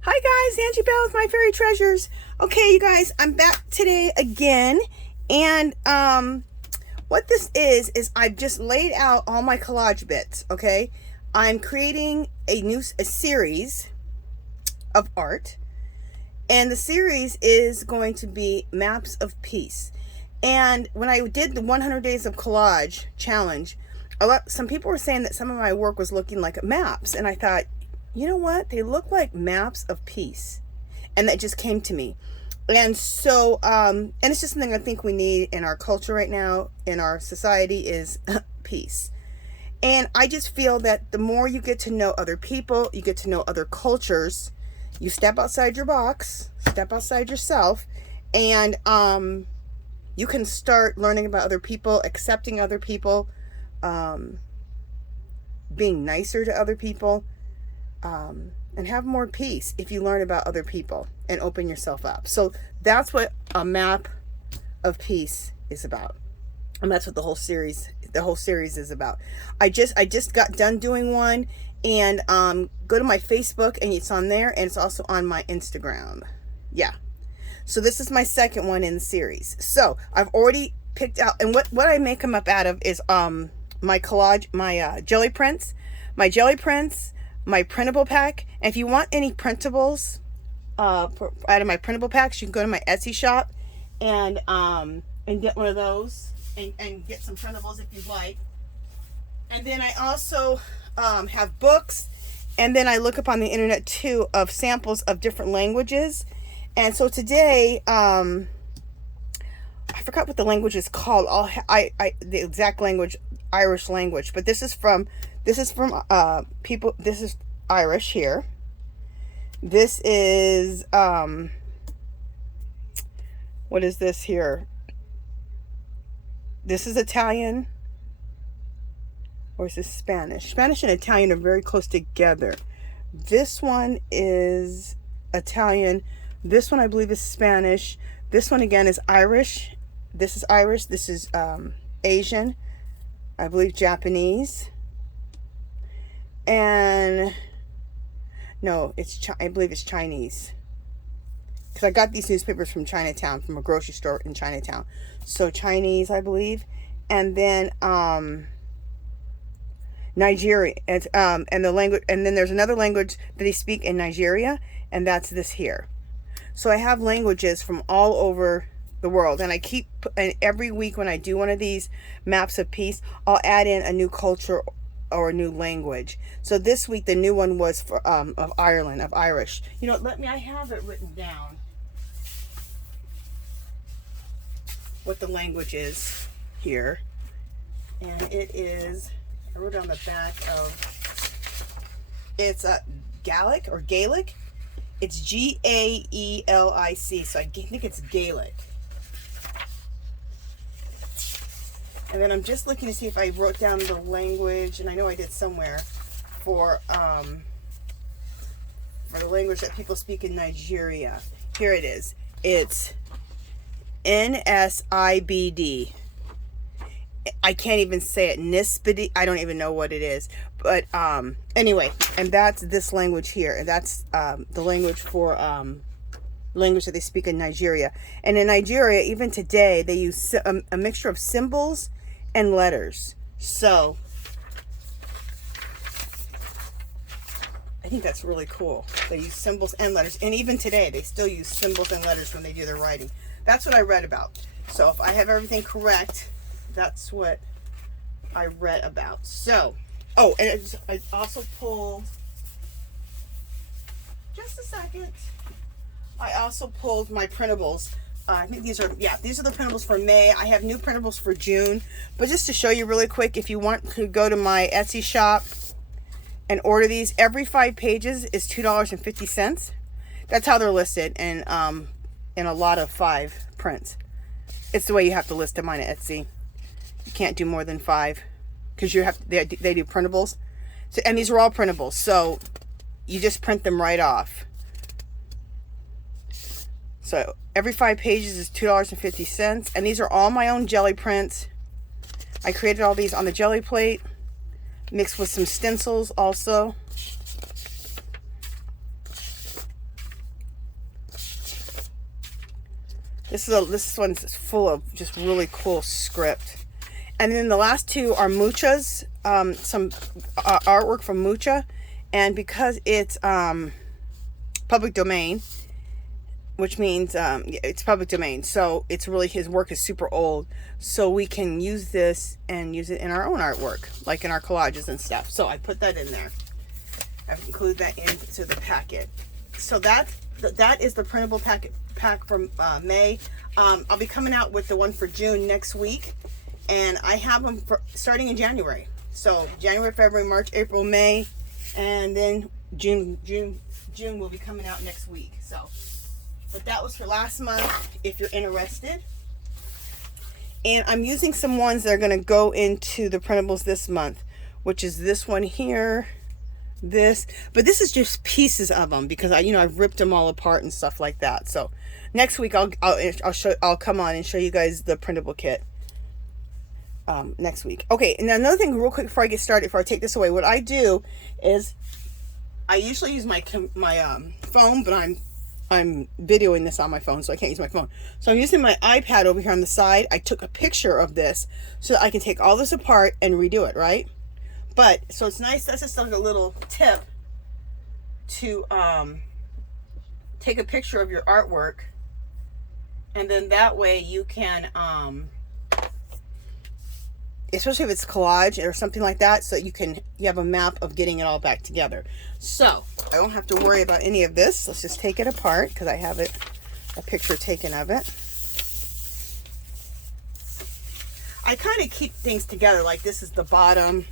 Hi guys, Angie Bell with My Fairy Treasures. Okay, you guys, I'm back today again, and what this is I've just laid out all my collage bits. Okay, I'm creating a series of art, and the series is going to be Maps of Peace. And when I did the 100 Days of Collage challenge, some people were saying that some of my work was looking like maps, and I thought, you know what? They look like maps of peace. And that just came to me. And so, and it's just something I think we need in our culture right now, in our society, is peace. And I just feel that the more you get to know other people, you get to know other cultures, you step outside your box, step outside yourself, and you can start learning about other people, accepting other people, being nicer to other people, and have more peace if you learn about other people and open yourself up. So that's what a map of peace is about, and that's what the whole series is about. I just got done doing one, and go to my Facebook and it's on there, and it's also on my Instagram. Yeah. So this is my second one in the series. So I've already picked out, and what I make them up out of is my collage, my jelly prints, my printable pack. And if you want any printables out of my printable packs, you can go to my Etsy shop and get one of those and get some printables if you'd like. And then I also have books, and then I look up on the internet too of samples of different languages. And so today, I forgot what the language is called. The exact language, Irish language, but this is from people. This is Irish here. This is what is this here? This is Italian, or is this Spanish? Spanish and Italian are very close together. This one is Italian. This one I believe is Spanish. This one again is Irish. This is Irish. This is Asian. I believe Japanese. And no, I believe it's Chinese, because I got these newspapers from Chinatown, from a grocery store in Chinatown. So Chinese, I believe. And then Nigeria, and the language, and then there's another language that they speak in Nigeria, and that's this here. So I have languages from all over the world, and and every week when I do one of these maps of peace, I'll add in a new culture or a new language. So this week the new one was for of Ireland, of Irish. You know, I have it written down what the language is here, and it is, I wrote on the back of, it's a Gaelic or Gaelic. It's Gaelic, so I think it's Gaelic. And then I'm just looking to see if I wrote down the language, and I know I did somewhere, for the language that people speak in Nigeria. Here it is. It's NSIBD. I can't even say it. Nispidi. I don't even know what it is. But anyway, and that's this language here. And that's the language for language that they speak in Nigeria. And in Nigeria, even today, they use a mixture of symbols and letters. So I think that's really cool. They use symbols and letters, and even today they still use symbols and letters when they do their writing. That's what I read about. So if I have everything correct, that's what I read about. So, oh, and I also pulled, just a second, I also pulled my printables. I think these are the printables for May. I have new printables for June. But just to show you really quick, if you want to go to my Etsy shop and order these, every 5 pages is $2.50. That's how they're listed in a lot of 5 prints. It's the way you have to list them on Etsy. You can't do more than 5, because they do printables. So, and these are all printables, so you just print them right off. So every 5 pages is $2.50, and these are all my own jelly prints. I created all these on the jelly plate, mixed with some stencils also. This one's full of just really cool script. And then the last two are Mucha's, some artwork from Mucha. And because it's public domain, which means it's public domain, so it's really, his work is super old, so we can use this and use it in our own artwork, like in our collages and stuff. So I put that in there. I've included that into the packet. So that is the printable pack from May. I'll be coming out with the one for June next week, and I have them for starting in January. So January, February, March, April, May, and then June will be coming out next week. So, but that was for last month, if you're interested. And I'm using some ones that are going to go into the printables this month, which is this one here, this, but this is just pieces of them because I've ripped them all apart and stuff like that. So next week I'll come on and show you guys the printable kit. Next week. Okay, and another thing real quick before I get started, before I take this away, what I do is I usually use my phone, but I'm videoing this on my phone, so I can't use my phone. So I'm using my iPad over here on the side. I took a picture of this so that I can take all this apart and redo it, right? But, so it's nice, that's just like a little tip to take a picture of your artwork, and then that way you can especially if it's collage or something like that, so you have a map of getting it all back together. So I don't have to worry about any of this. Let's just take it apart because I have a picture taken of it. I kind of keep things together, like this is the bottom,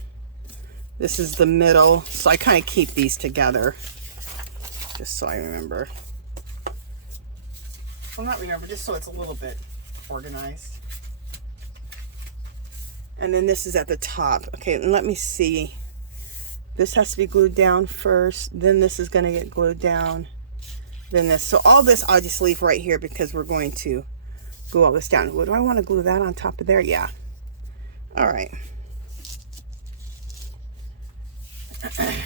this is the middle, so I kind of keep these together just so I remember. Well, not remember, just so it's a little bit organized. And then this is at the top. Okay, and let me see. This has to be glued down first. Then this is going to get glued down. Then this. So all this I'll just leave right here because we're going to glue all this down. Do I want to glue that on top of there? Yeah. All right. Let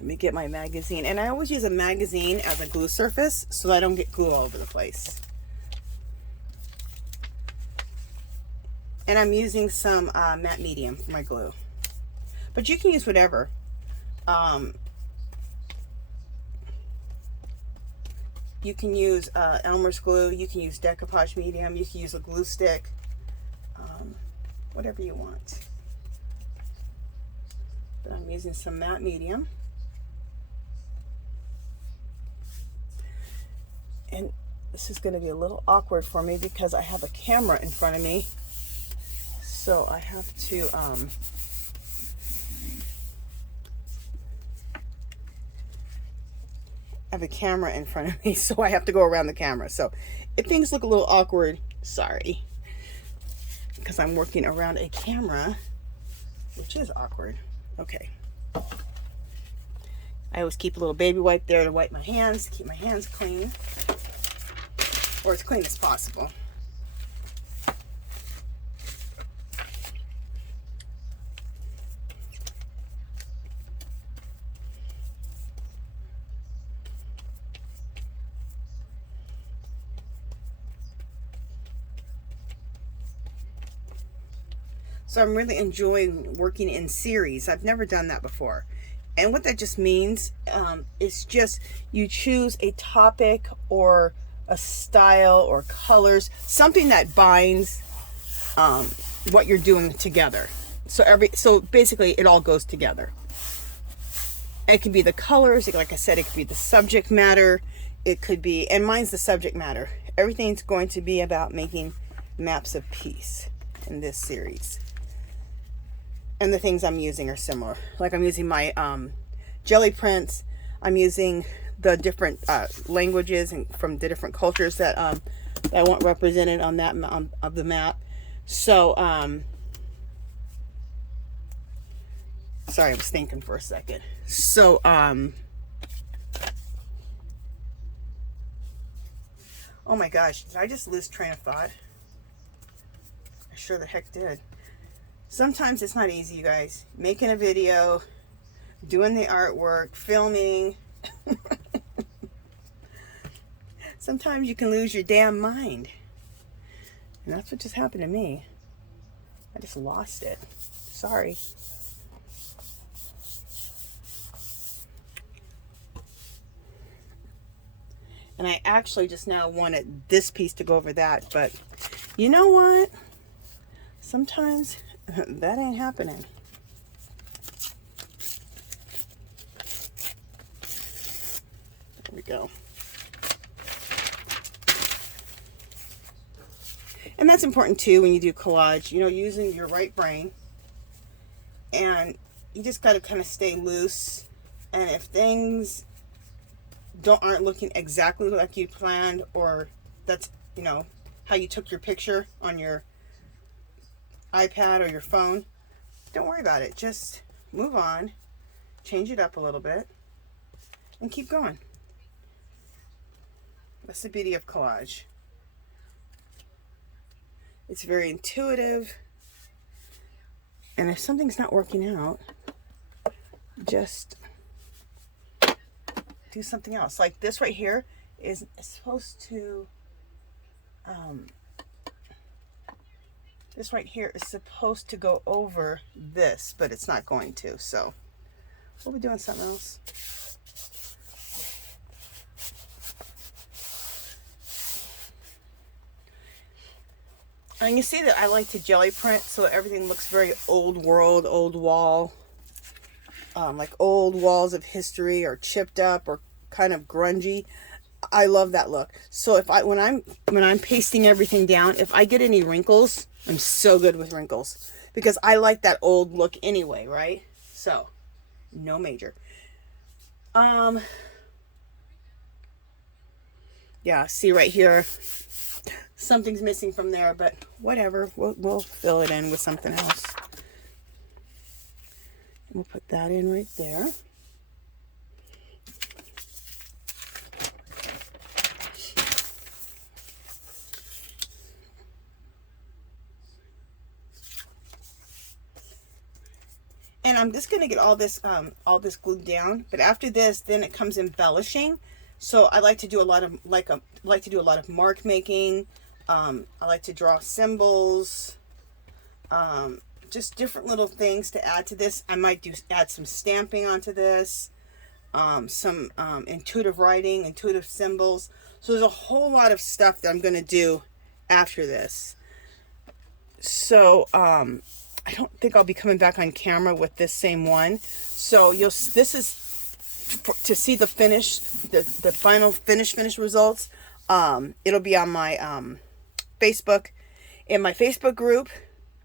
me get my magazine. And I always use a magazine as a glue surface so that I don't get glue all over the place. And I'm using some matte medium for my glue. But you can use whatever. You can use Elmer's glue. You can use decoupage medium. You can use a glue stick. Whatever you want. But I'm using some matte medium. And this is going to be a little awkward for me because I have a camera in front of me. So I have to have a camera in front of me, so I have to go around the camera. So if things look a little awkward, sorry, because I'm working around a camera, which is awkward. Okay. I always keep a little baby wipe there to wipe my hands, keep my hands clean, or as clean as possible. So I'm really enjoying working in series. I've never done that before. And what that just means is just you choose a topic or a style or colors, something that binds what you're doing together. So basically it all goes together. It can be the colors, like I said, it could be the subject matter, it could be, and mine's the subject matter. Everything's going to be about making maps of peace in this series. And the things I'm using are similar. Like I'm using my Gelli prints. I'm using the different languages and from the different cultures that I want represented on that of the map. So sorry, I was thinking for a second. So oh my gosh, did I just lose train of thought? I sure the heck did. Sometimes it's not easy, you guys. Making a video, doing the artwork, filming. Sometimes you can lose your damn mind. And that's what just happened to me. I just lost it. Sorry. And I actually just now wanted this piece to go over that, but you know what? Sometimes that ain't happening. There we go. And that's important too when you do collage, you know, using your right brain. And you just got to kind of stay loose. And if things aren't looking exactly like you planned, or that's, you know, how you took your picture on your iPad or your phone, don't worry about it. Just move on, change it up a little bit, and keep going. That's the beauty of collage. It's very intuitive. And if something's not working out, just do something else. Like this right here is supposed to, this right here is supposed to go over this, but it's not going to. So we'll be doing something else. And you see that I like to jelly print, so everything looks very old world, old wall, like old walls of history, or chipped up, or kind of grungy. I love that look. So if when I'm pasting everything down, if I get any wrinkles, I'm so good with wrinkles because I like that old look anyway, right? So no major. Yeah, see right here. Something's missing from there, but whatever. We'll fill it in with something else. We'll put that in right there. And I'm just gonna get all this glued down. But after this, then it comes embellishing. So I like to do a lot of mark making. I like to draw symbols, just different little things to add to this. I might add some stamping onto this, some intuitive writing, intuitive symbols. So there's a whole lot of stuff that I'm going to do after this. So I don't think I'll be coming back on camera with this same one. So this is to see the finish, the final finished results. It'll be on my Facebook, in my Facebook group,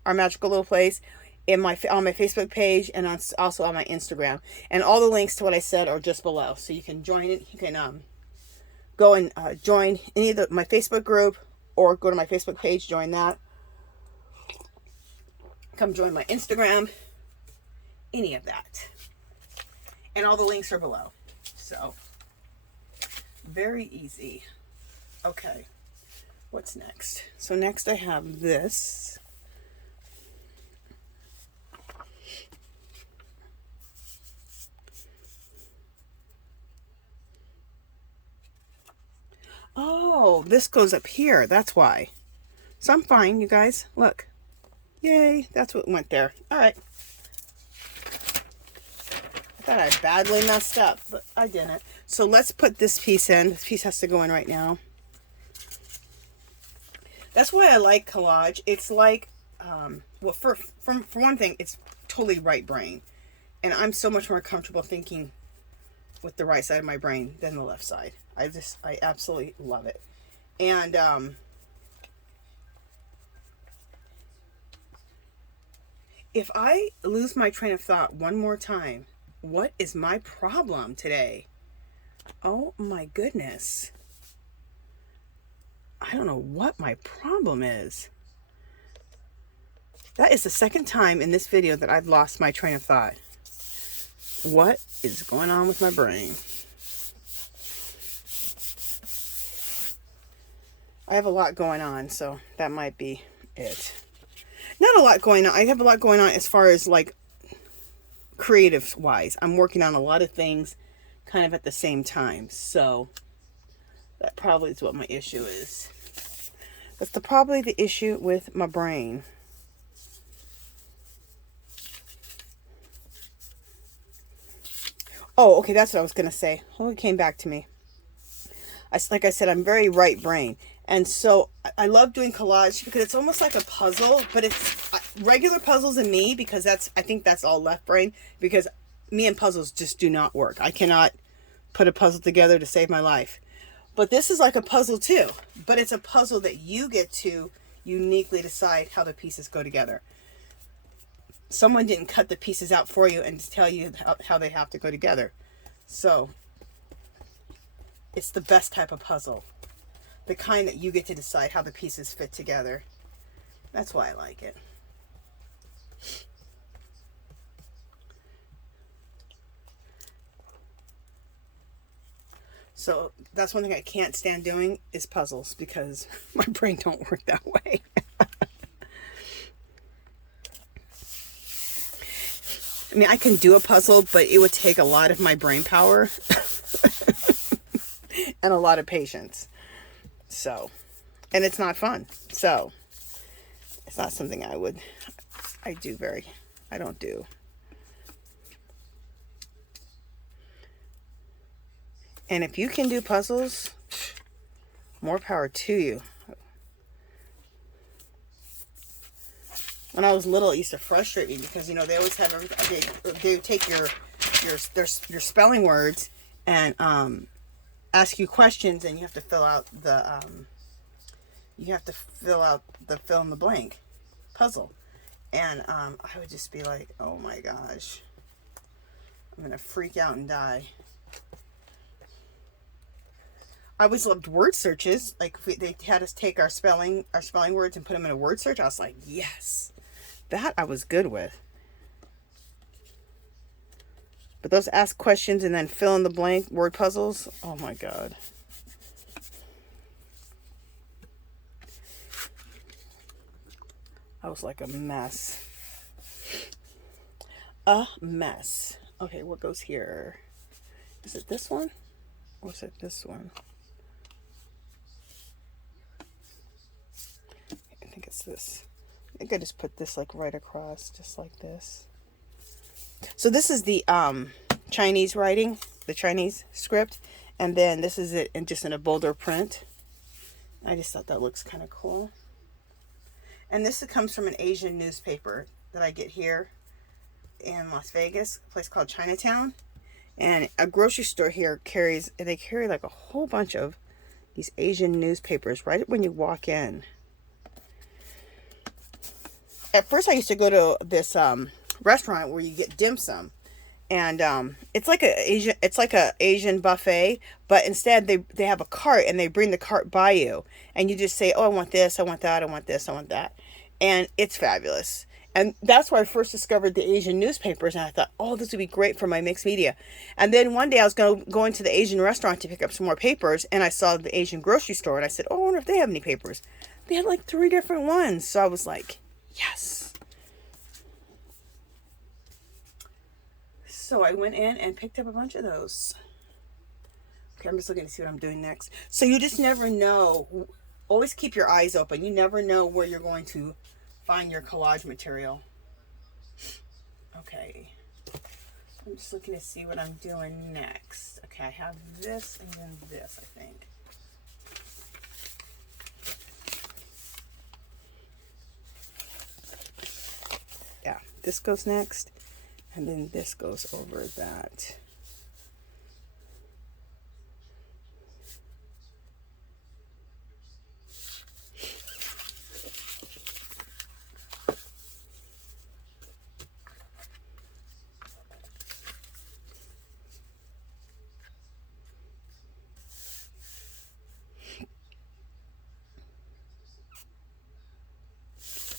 Our Magical Little Place, on my Facebook page, and also on my Instagram. And all the links to what I said are just below, so you can join it. You can go and join any of my Facebook group, or go to my Facebook page, join that. Come join my Instagram, any of that. And all the links are below. So, very easy. Okay, what's next? So next I have this. Oh, this goes up here. That's why. So I'm fine, you guys. Look. Yay, that's what went there. All right. I thought I badly messed up, but I didn't. So let's put this piece in. This piece has to go in right now. That's why I like collage. It's like, well, for one thing, it's totally right brain. And I'm so much more comfortable thinking with the right side of my brain than the left side. I absolutely love it. And, if I lose my train of thought one more time, what is my problem today? Oh my goodness. I don't know what my problem is. That is the second time in this video that I've lost my train of thought. What is going on with my brain? I have a lot going on, so that might be it. Not a lot going on. I have a lot going on as far as like creative wise. I'm working on a lot of things kind of at the same time. So That probably is what my issue is. That's probably the issue with my brain. Oh, okay, that's what I was going to say. Oh, it came back to me. Like I said, I'm very right brain. And so I love doing collage because it's almost like a puzzle, but it's regular puzzles and me, because I think that's all left brain, because me and puzzles just do not work. I cannot put a puzzle together to save my life. But this is like a puzzle too, but it's a puzzle that you get to uniquely decide how the pieces go together. Someone didn't cut the pieces out for you and tell you how they have to go together. So it's the best type of puzzle. The kind that you get to decide how the pieces fit together. That's why I like it. So that's one thing I can't stand doing is puzzles, because my brain don't work that way. I mean, I can do a puzzle, but it would take a lot of my brain power and a lot of patience. So, and it's not fun. So, it's not something I don't do. And if you can do puzzles, more power to you. When I was little, it used to frustrate me because, you know, they always have they would take your spelling words and ask you questions, and you have to fill out the fill in the blank puzzle. And I would just be like, oh my gosh, I'm gonna freak out and die. I always loved word searches. Like they had us take our spelling words and put them in a word search. I was like, yes, that I was good with. But those ask questions and then fill in the blank word puzzles, oh my God. I was like a mess. A mess. Okay, what goes here? Is it this one? Or is it this one? I think it's this. I think I just put this like right across, just like this. So this is the Chinese writing, the Chinese script, and then this is it just in a bolder print. I just thought that looks kind of cool. And this comes from an Asian newspaper that I get here in Las Vegas, a place called Chinatown. And a grocery store here carry like a whole bunch of these Asian newspapers right when you walk in. At first I used to go to this restaurant where you get dim sum, and it's like a Asian buffet, but instead they have a cart and they bring the cart by you, and you just say, oh, I want this, I want that, I want this, I want that, and it's fabulous. And that's where I first discovered the Asian newspapers, and I thought, oh, this would be great for my mixed media. And then one day I was going to the Asian restaurant to pick up some more papers, and I saw the Asian grocery store, and I said, oh, I wonder if they have any papers. They had like 3 different ones, so I was like, yes. So I went in and picked up a bunch of those. Okay, I'm just looking to see what I'm doing next. So you just never know. Always keep your eyes open. You never know where you're going to find your collage material. Okay. I'm just looking to see what I'm doing next. Okay, I have this and then this, I think. Yeah, this goes next, and then this goes over that.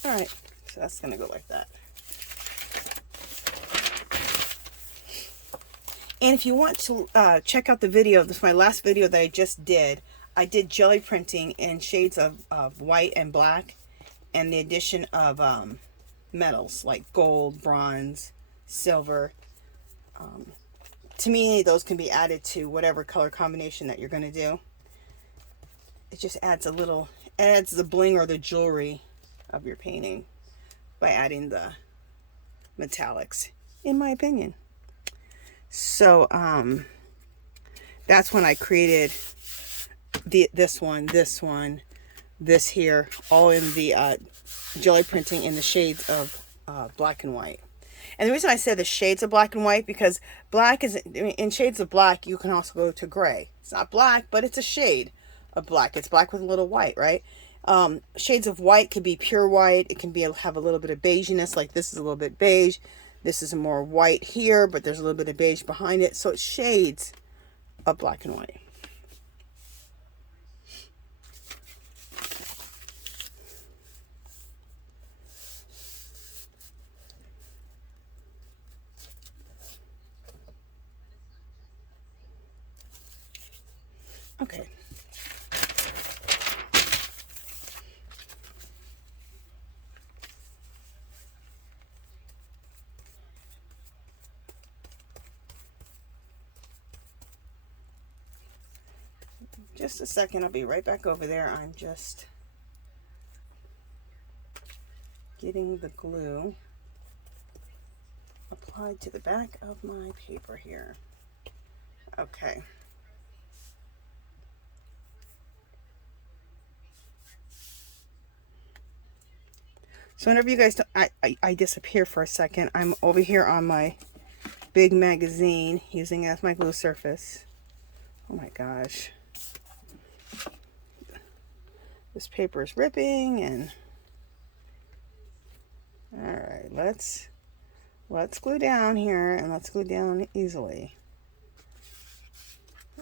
All right, so that's gonna go like that. And if you want to check out the video, this is my last video that I just did. I did jelly printing in shades of white and black, and the addition of metals like gold, bronze, silver. To me, those can be added to whatever color combination that you're going to do. it just adds a little, adds the bling or the jewelry of your painting by adding the metallics, in my opinion. So that's when I created this one, this here, all in the jelly printing in the shades of black and white. And the reason I said the shades of black and white, because black is, in shades of black, you can also go to gray. It's not black, but it's a shade of black. It's black with a little white, right? Shades of white could be pure white. It can be have a little bit of beiginess, like this is a little bit beige. This is more white here, but there's a little bit of beige behind it. So it's shades of black and white. Okay. Just a second, I'll be right back over there. I'm just getting the glue applied to the back of my paper here. Okay. So whenever you guys I disappear for a second, I'm over here on my big magazine using it as my glue surface. Oh my gosh. This paper is ripping, and all right, let's glue down here, and let's glue down easily.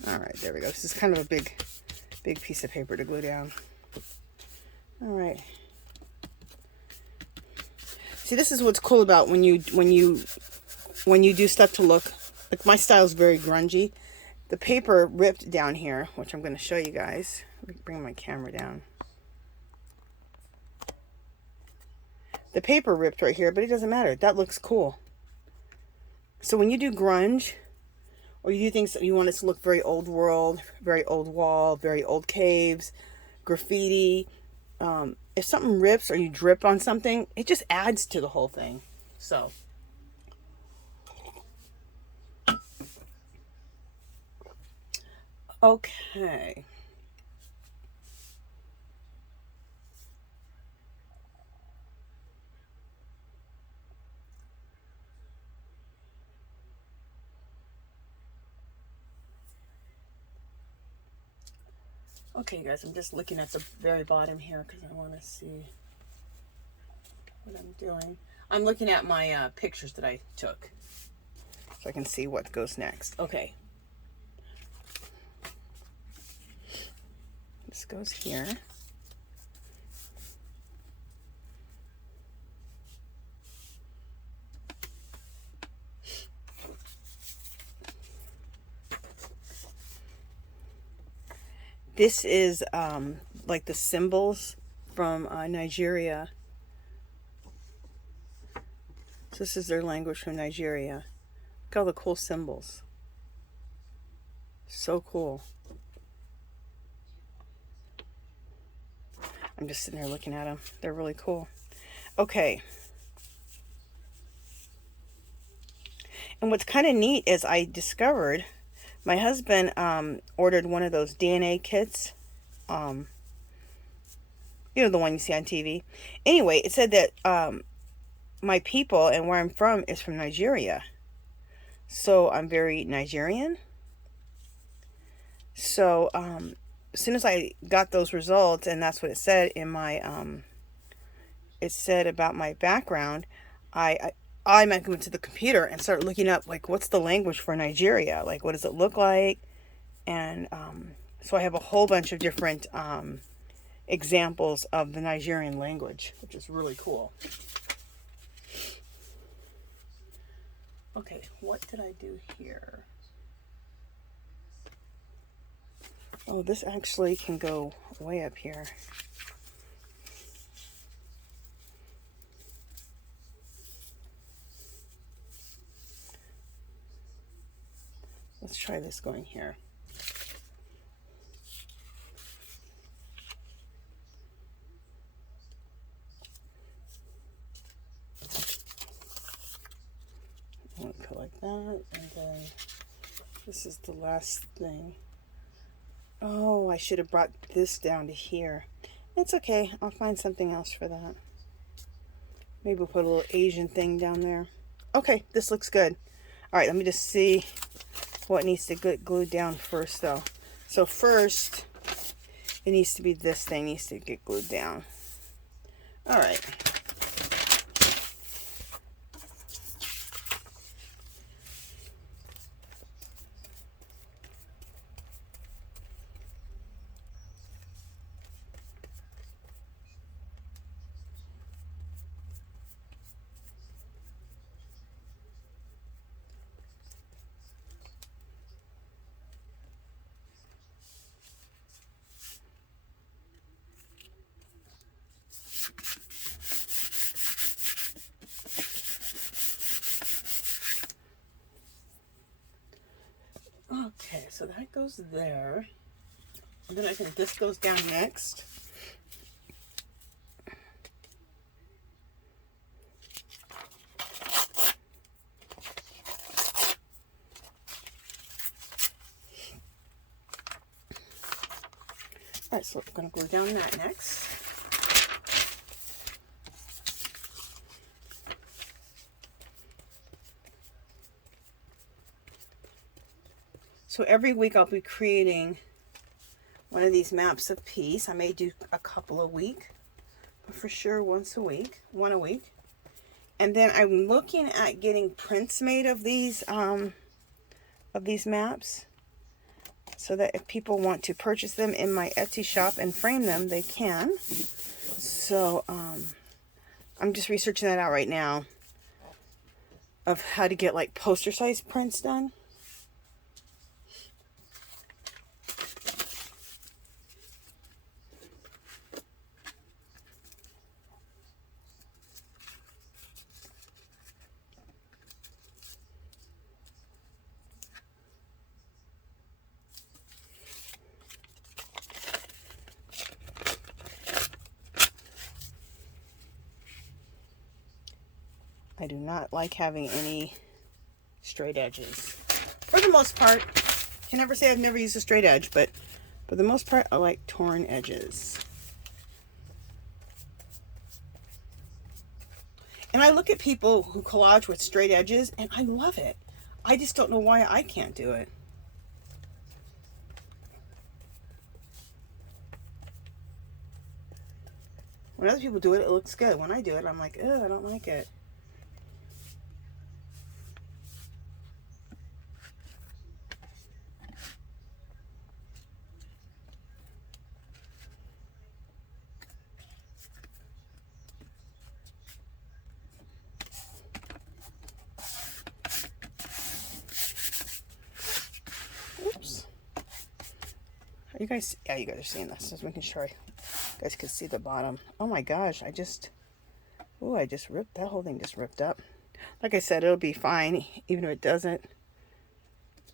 All right, there we go. This is kind of a big piece of paper to glue down. All right. See, this is what's cool about when you do stuff to look like, my style is very grungy. The paper ripped down here, which I'm going to show you guys. Let me bring my camera down. The paper ripped right here, but it doesn't matter. That looks cool. So when you do grunge, or you do things that you want it to look very old world, very old wall, very old caves, graffiti, if something rips or you drip on something, it just adds to the whole thing. So okay. Okay, guys, I'm just looking at the very bottom here because I want to see what I'm doing. I'm looking at my pictures that I took so I can see what goes next. Okay. This goes here. This is like the symbols from Nigeria. So this is their language from Nigeria. Look at all the cool symbols. So cool. I'm just sitting here looking at them. They're really cool. Okay. And what's kind of neat is I discovered, my husband ordered one of those DNA kits. You know, the one you see on TV. Anyway, it said that my people and where I'm from is from Nigeria. So I'm very Nigerian. So as soon as I got those results, and that's what it said in my, it said about my background, I went to the computer and started looking up, like, what's the language for Nigeria? Like, what does it look like? And so I have a whole bunch of different examples of the Nigerian language, which is really cool. Okay, what did I do here? Oh, this actually can go way up here. Let's try this going here. I want to put like that, and then this is the last thing. Oh, I should have brought this down to here. It's okay. I'll find something else for that. Maybe we'll put a little Asian thing down there. Okay, this looks good. All right, let me just see what needs to get glued down first, though. So first, it needs to be this thing needs to get glued down. All right. Okay, so that goes there. And then I think this goes down next. All right, so we're going to glue down that next. So every week I'll be creating one of these maps of peace. I may do a couple a week, but for sure once a week, one a week. And then I'm looking at getting prints made of these maps, so that if people want to purchase them in my Etsy shop and frame them, they can. So I'm just researching that out right now, of how to get like poster size prints done. I do not like having any straight edges. For the most part, can never say I've never used a straight edge, but for the most part, I like torn edges. And I look at people who collage with straight edges, and I love it. I just don't know why I can't do it. When other people do it, it looks good. When I do it, I'm like, ugh, I don't like it. Oops. Are you guys, yeah, you guys are seeing this. Just making sure you guys can see the bottom. Oh my gosh, I just ripped, that whole thing just ripped up. Like I said, it'll be fine, even if it doesn't.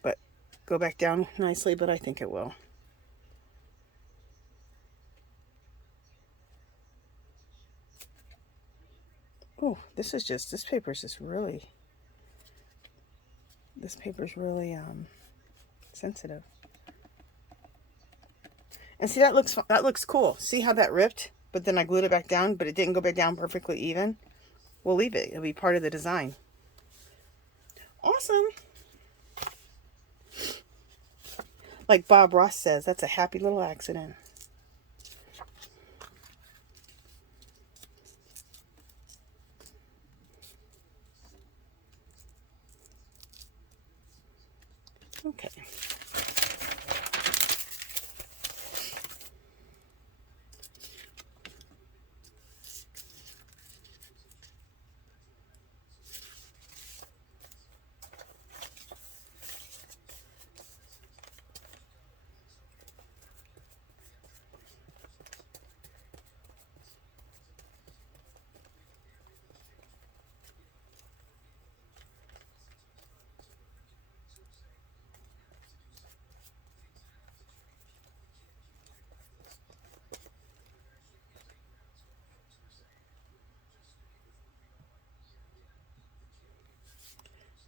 But go back down nicely, but I think it will. Oh, this paper's just really, this paper's really sensitive. And see, that looks cool. See how that ripped? But then I glued it back down, but it didn't go back down perfectly even. We'll leave it. It'll be part of the design. Awesome. Like Bob Ross says, that's a happy little accident. Okay.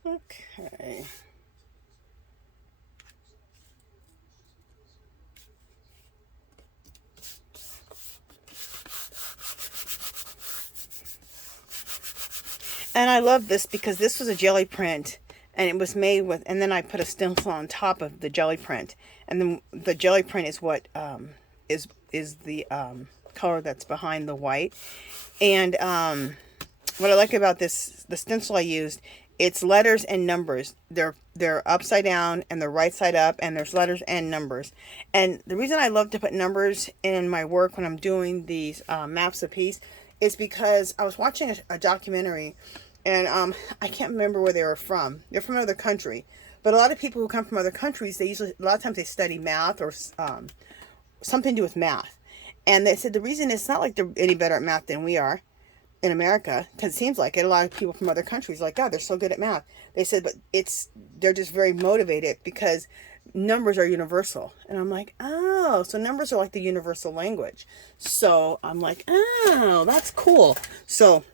Okay. And I love this because this was a jelly print, and it was made with, and then I put a stencil on top of the jelly print, and then the jelly print is what is the color that's behind the white. And what I like about this, the stencil I used, it's letters and numbers. They're upside down and they're right side up, and there's letters and numbers. And the reason I love to put numbers in my work when I'm doing these maps of peace is because I was watching a documentary, and I can't remember where they were from. They're from another country, but a lot of people who come from other countries, they usually, a lot of times they study math or something to do with math. And they said the reason it's not like they're any better at math than we are in America, because it seems like it. A lot of people from other countries are like, God, they're so good at math. They said, but they're just very motivated because numbers are universal. And I'm like, oh, so numbers are like the universal language. So I'm like, oh, that's cool. So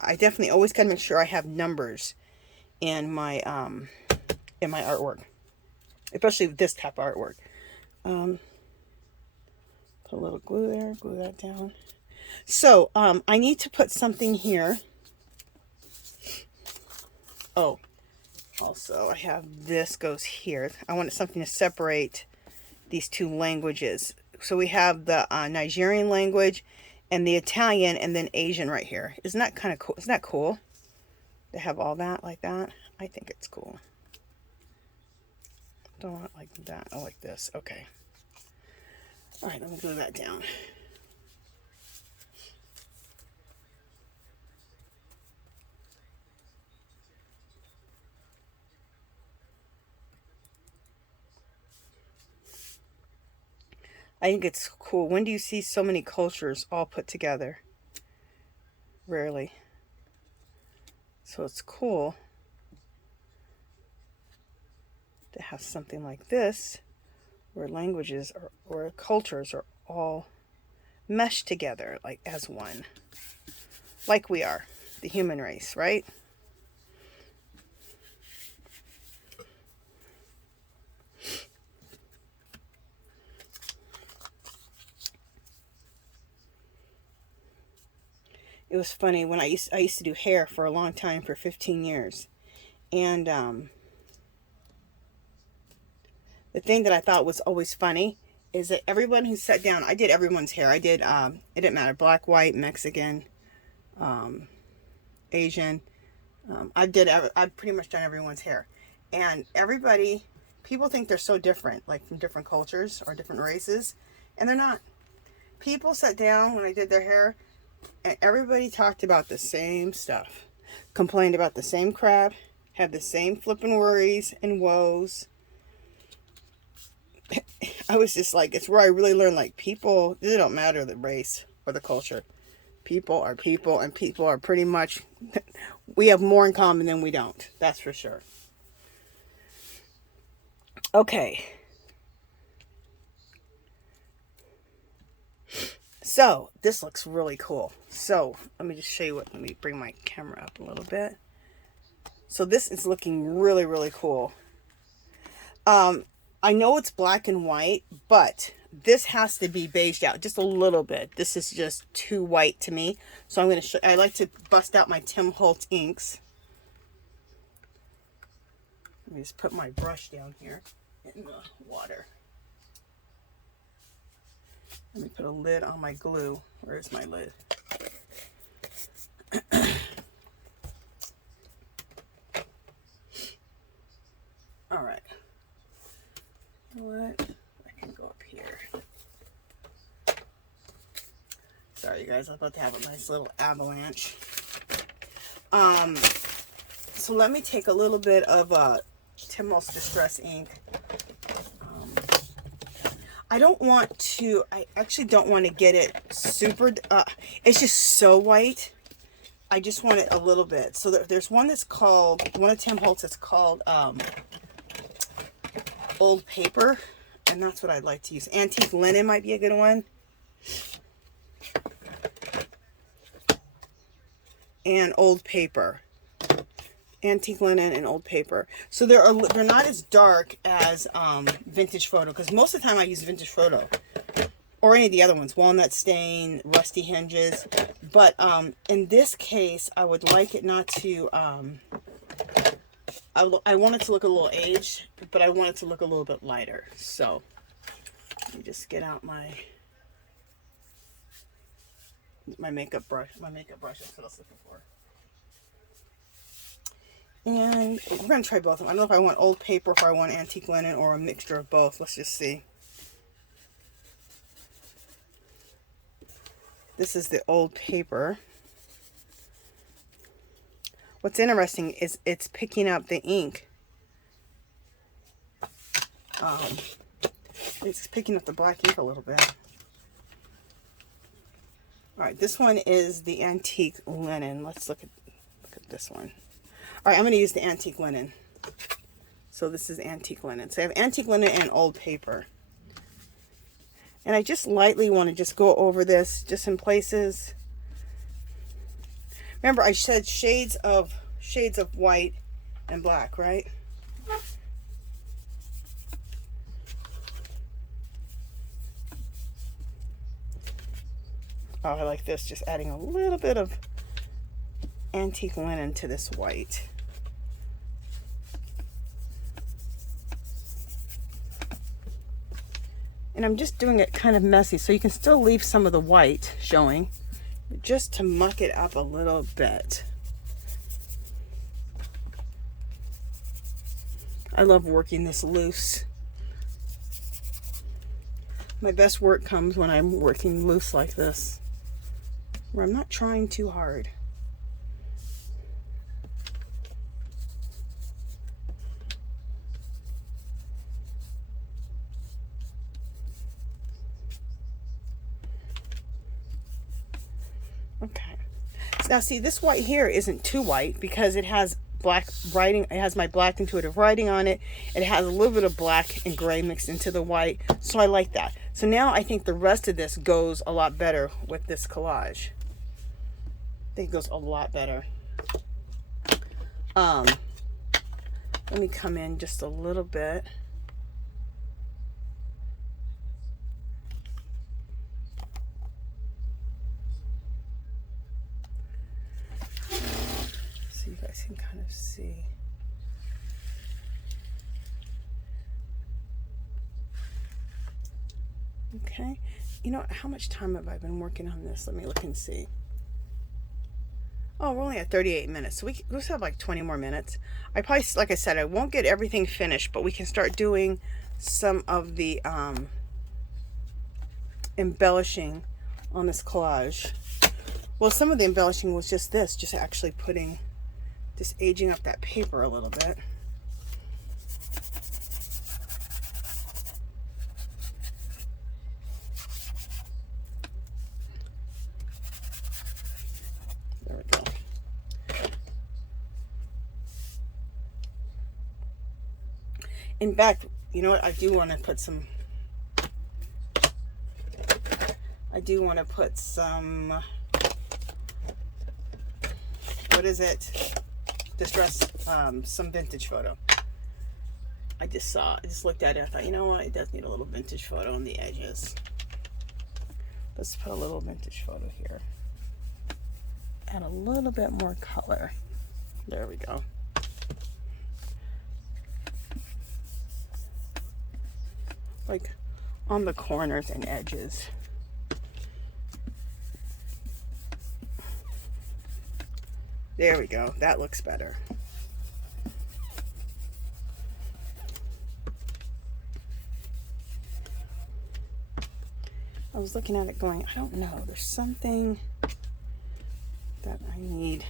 I definitely always gotta make sure I have numbers in my artwork, especially this type of artwork. Put a little glue there, glue that down. So I need to put something here. Oh, also I have this goes here. I wanted something to separate these two languages. So we have the Nigerian language and the Italian, and then Asian right here. Isn't that kind of cool? Isn't that cool to have all that like that? I think it's cool. Don't want it like that. I like this. Okay. All right, let me glue that down. I think it's cool. When do you see so many cultures all put together? Rarely. So it's cool to have something like this where languages or cultures are all meshed together like as one. Like we are, the human race, right? It was funny when I used to do hair for a long time, for 15 years. And the thing that I thought was always funny is that everyone who sat down, I did everyone's hair. I did, it didn't matter, black, white, Mexican, Asian. I've pretty much done everyone's hair. And people think they're so different, like from different cultures or different races, and they're not. People sat down when I did their hair, and everybody talked about the same stuff, complained about the same crap, had the same flipping worries and woes. I was just like, it's where I really learned, like, people, it don't matter the race or the culture. People are people, and people are pretty much, we have more in common than we don't. That's for sure. Okay. So, this looks really cool. So, let me just show you let me bring my camera up a little bit. So, this is looking really, really cool. I know it's black and white, but this has to be beiged out just a little bit. This is just too white to me. So, I'm going to show, I like to bust out my Tim Holtz inks. Let me just put my brush down here in the water. Let me put a lid on my glue. Where's my lid? All right. What? I can go up here. Sorry, you guys. I'm about to have a nice little avalanche. So let me take a little bit of Tim Holtz Distress ink. I actually don't want to get it super, it's just so white. I just want it a little bit. So there's one that's called, one of Tim Holtz that's called Old Paper. And that's what I'd like to use. Antique Linen might be a good one. And Old Paper. antique linen and old paper. So they're not as dark as vintage photo, because most of the time I use vintage photo or any of the other ones, walnut stain, rusty hinges. But in this case, I would like it not to, I want it to look a little aged, but I want it to look a little bit lighter. So let me just get out my makeup brush. That's what I was looking for. And we're going to try both of them. I don't know if I want old paper, if I want antique linen, or a mixture of both. Let's just see. This is the old paper. What's interesting is it's picking up the ink. It's picking up the black ink a little bit. All right, this one is the antique linen. Let's look at this one. All right, I'm going to use the antique linen. So this is antique linen. So I have antique linen and old paper. And I just lightly want to just go over this just in places. Remember, I said shades of white and black, right? Oh, I like this, just adding a little bit of antique linen to this white. And I'm just doing it kind of messy, so you can still leave some of the white showing, just to muck it up a little bit. I love working this loose. My best work comes when I'm working loose like this, where I'm not trying too hard. Okay. Now see, this white here isn't too white because it has black writing. It has my black intuitive writing on it. It has a little bit of black and gray mixed into the white. So I like that. So now I think the rest of this goes a lot better with this collage. I think it goes a lot better. Let me come in just a little bit. So you guys can kind of see. Okay, you know, how much time have I been working on this? Let me look and see. Oh, we're only at 38 minutes, so we still have like 20 more minutes. I probably, like I said, I won't get everything finished, but we can start doing some of the embellishing on this collage. Well, some of the embellishing was just this, just actually just aging up that paper a little bit. There we go. In fact, you know what? I do want to put some what is it? Distress, some vintage photo. I just looked at it. I thought, you know what? It does need a little vintage photo on the edges. Let's put a little vintage photo here. Add a little bit more color. There we go. Like on the corners and edges. There we go. That looks better. I was looking at it going, I don't know. There's something that I need.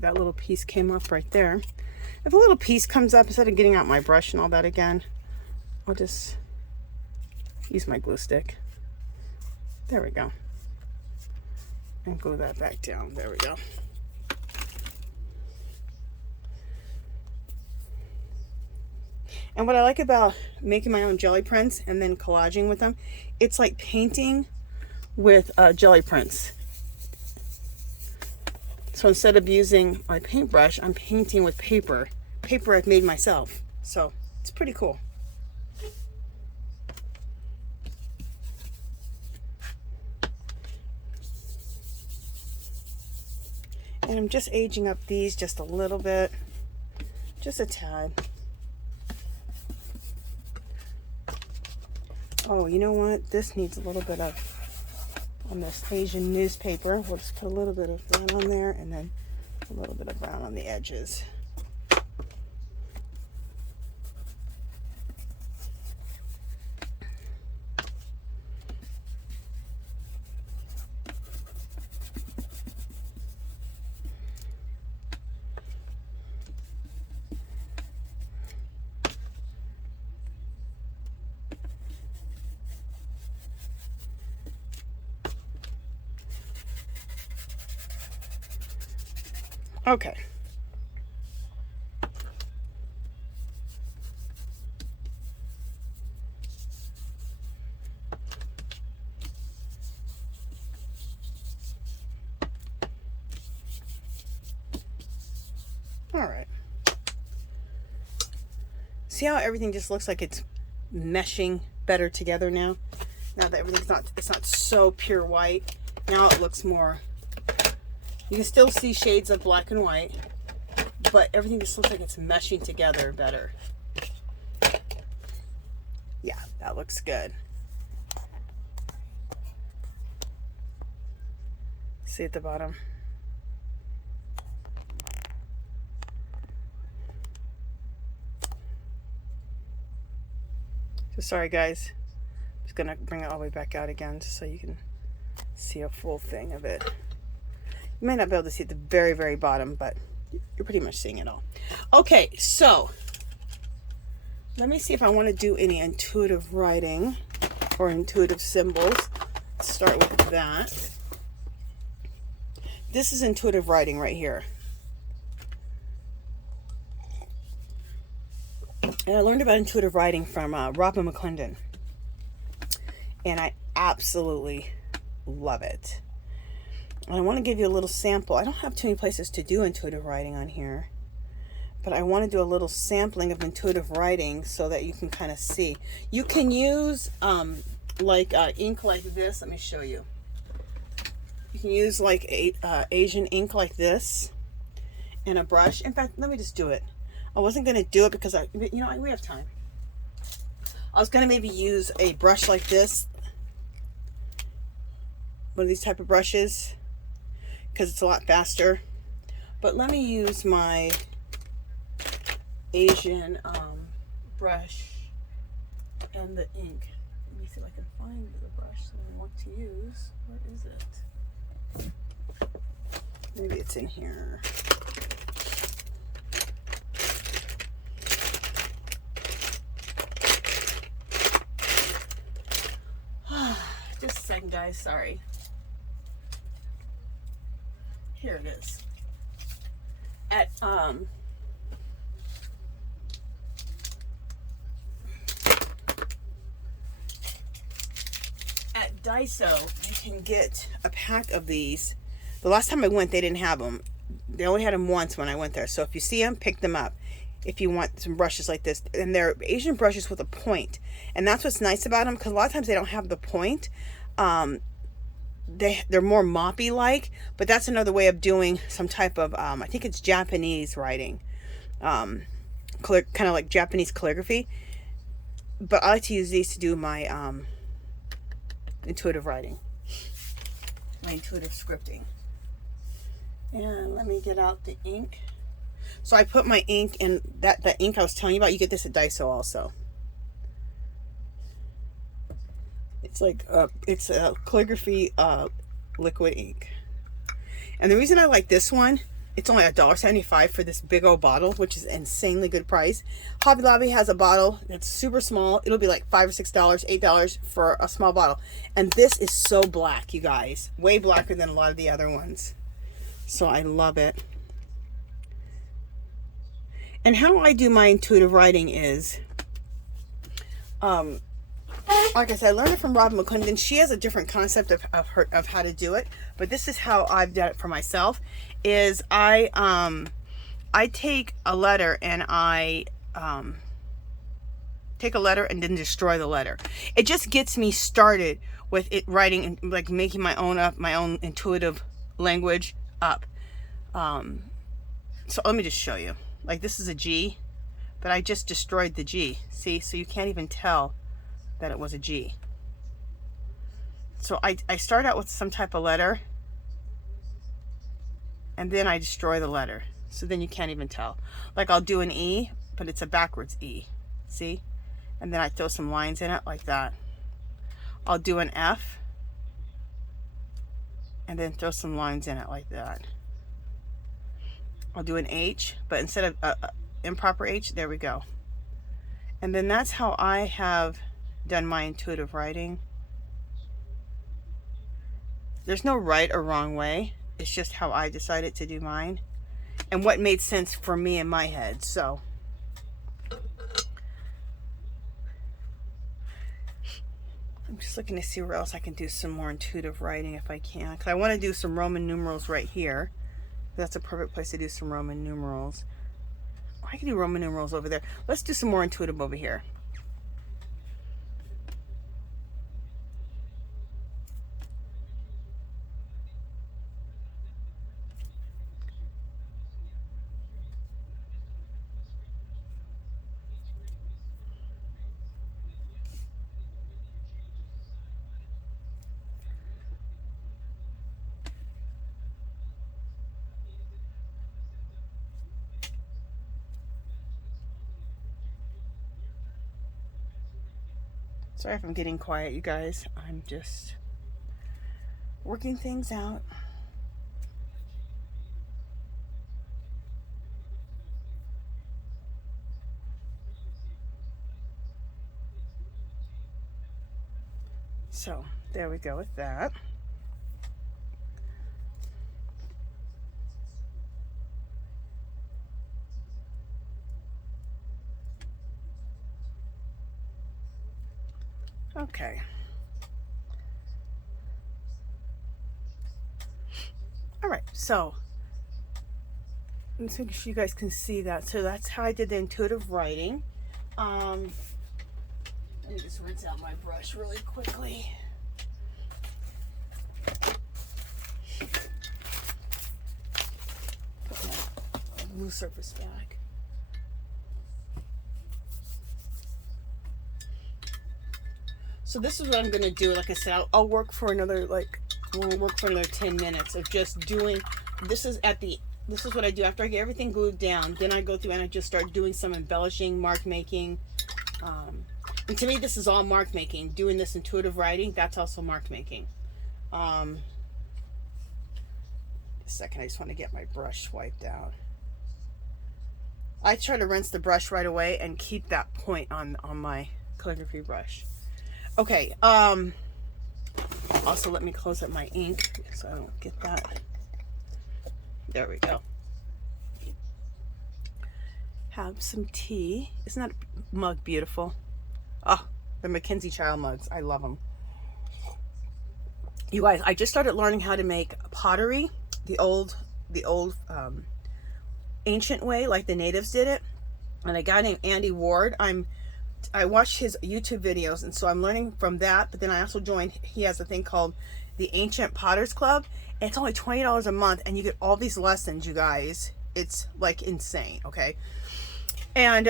That little piece came up right there. If a little piece comes up, instead of getting out my brush and all that again, I'll just use my glue stick. There we go. And glue that back down. There we go. And what I like about making my own jelly prints and then collaging with them, it's like painting with jelly prints. So instead of using my paintbrush, I'm painting with paper I've made myself. So it's pretty cool. And I'm just aging up these just a little bit, just a tad. Oh, you know what? This needs a little bit of, on this Asian newspaper, we'll just put a little bit of brown on there and then a little bit of brown on the edges. Okay. All right. See how everything just looks like it's meshing better together now? Now that it's not so pure white. Now it looks more, you can still see shades of black and white, but everything just looks like it's meshing together better. Yeah, that looks good. See at the bottom? So sorry guys, I'm just gonna bring it all the way back out again just so you can see a full thing of it. You might not be able to see at the very, very bottom, but you're pretty much seeing it all. Okay, so let me see if I want to do any intuitive writing or intuitive symbols. Let's start with that. This is intuitive writing right here. And I learned about intuitive writing from Robin McClendon. And I absolutely love it. And I want to give you a little sample. I don't have too many places to do intuitive writing on here, but I want to do a little sampling of intuitive writing so that you can kind of see. You can use ink like this. Let me show you. You can use like Asian ink like this and a brush. In fact, let me just do it. I wasn't going to do it because we have time. I was going to maybe use a brush like this, one of these type of brushes, because it's a lot faster. But let me use my Asian brush and the ink. Let me see if I can find the brush that I want to use. Where is it? Maybe it's in here. Just a second, guys. Sorry. Here it is. At Daiso, you can get a pack of these. The last time I went, they didn't have them. They only had them once when I went there. So if you see them, pick them up. If you want some brushes like this, and they're Asian brushes with a point, and that's what's nice about them, because a lot of times they don't have the point. They're more moppy like, but that's another way of doing some type of I think it's Japanese writing, kind of like Japanese calligraphy. But I like to use these to do my intuitive writing, my intuitive scripting. And let me get out the ink. So I put my ink in the ink I was telling you about. You get this at Daiso also. It's like it's a calligraphy liquid ink. And the reason I like this one It's only $1.75 for this big old bottle, which is an insanely good price. Hobby Lobby has a bottle that's super small. It'll be like $5 or $6, $8 for a small bottle. And this is so black, you guys. Way blacker than a lot of the other ones. So I love it. And how I do my intuitive writing is, like I said, I learned it from Robin McClendon. She has a different concept of how to do it, but this is how I've done it for myself. Is I take a letter and I take a letter and then destroy the letter. It just gets me started with it writing and like making my own intuitive language up. So let me just show you. Like this is a G, but I just destroyed the G. See, so you can't even tell that it was a G. So I start out with some type of letter and then I destroy the letter. So then you can't even tell. Like I'll do an E, but it's a backwards E. See? And then I throw some lines in it like that. I'll do an F and then throw some lines in it like that. I'll do an H, but instead of improper H, there we go. And then that's how I have done my intuitive writing. There's no right or wrong way. It's just how I decided to do mine and what made sense for me in my head. So I'm just looking to see where else I can do some more intuitive writing if I can, because I want to do some Roman numerals right here. That's a perfect place to do some Roman numerals. I can do Roman numerals over there. Let's do some more intuitive over here. Sorry if I'm getting quiet, you guys. I'm just working things out. So there we go with that. Okay. All right, so let's make sure you guys can see that. So that's how I did the intuitive writing. Let me just rinse out my brush really quickly. Put my glue surface back. So this is what I'm gonna do. Like I said, I'll work for another we'll work for another 10 minutes of just doing. This is what I do after I get everything glued down. Then I go through and I just start doing some embellishing, mark making. And to me, this is all mark making. Doing this intuitive writing, that's also mark making. A second, I just want to get my brush wiped out. I try to rinse the brush right away and keep that point on my calligraphy brush. Okay, also let me close up my ink so I don't get that. There we go. Have some tea. Isn't that mug beautiful? Oh, the Mackenzie Child mugs. I love them. You guys, I just started learning how to make pottery the old ancient way, like the natives did it. And a guy named Andy Ward, I watched his YouTube videos, and so I'm learning from that. But then I also joined, he has a thing called the Ancient Potters Club, and it's only $20 a month, and you get all these lessons, you guys. It's like insane, okay? And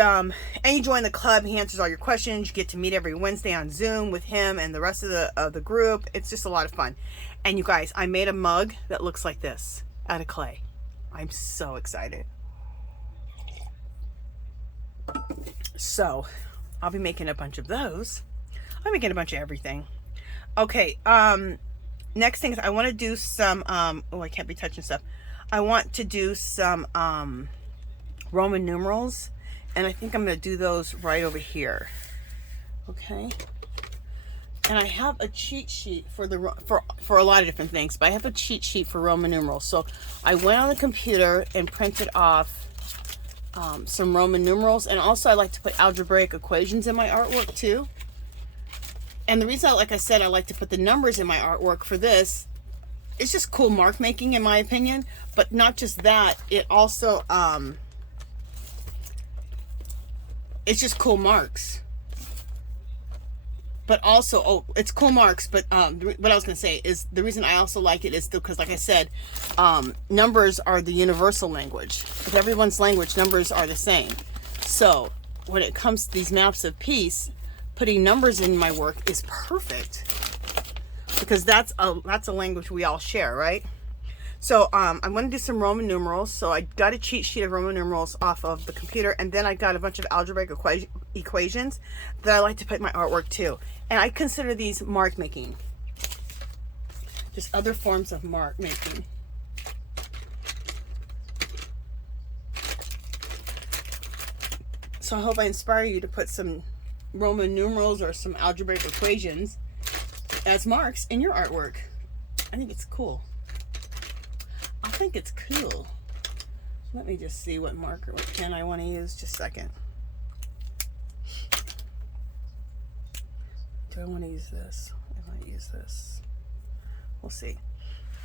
you join the club, he answers all your questions. You get to meet every Wednesday on Zoom with him and the rest of the group. It's just a lot of fun. And you guys, I made a mug that looks like this out of clay. I'm so excited. So I'll be making a bunch of those. I'm making a bunch of everything. Okay, next thing is I want to do some, oh, I can't be touching stuff. I want to do some Roman numerals, and I think I'm going to do those right over here. Okay. And I have a cheat sheet for a lot of different things, but I have a cheat sheet for Roman numerals. So I went on the computer and printed off some Roman numerals, and also I like to put algebraic equations in my artwork too. And the reason, like I said, I like to put the numbers in my artwork for this, it's just cool mark making in my opinion. But not just that, it also it's just cool marks. But also, oh, it's cool marks, but what I was going to say is the reason I also like it is still because, like I said, numbers are the universal language. With everyone's language, numbers are the same. So when it comes to these maps of peace, putting numbers in my work is perfect because that's a language we all share, right? So I'm going to do some Roman numerals. So I got a cheat sheet of Roman numerals off of the computer, and then I got a bunch of algebraic equations that I like to put in my artwork too. And I consider these mark making, just other forms of mark making. So I hope I inspire you to put some Roman numerals or some algebraic equations as marks in your artwork. I think it's cool. I think it's cool. Let me just see what marker, what pen I want to use. Just a second. Do I want to use this? I might use this. We'll see.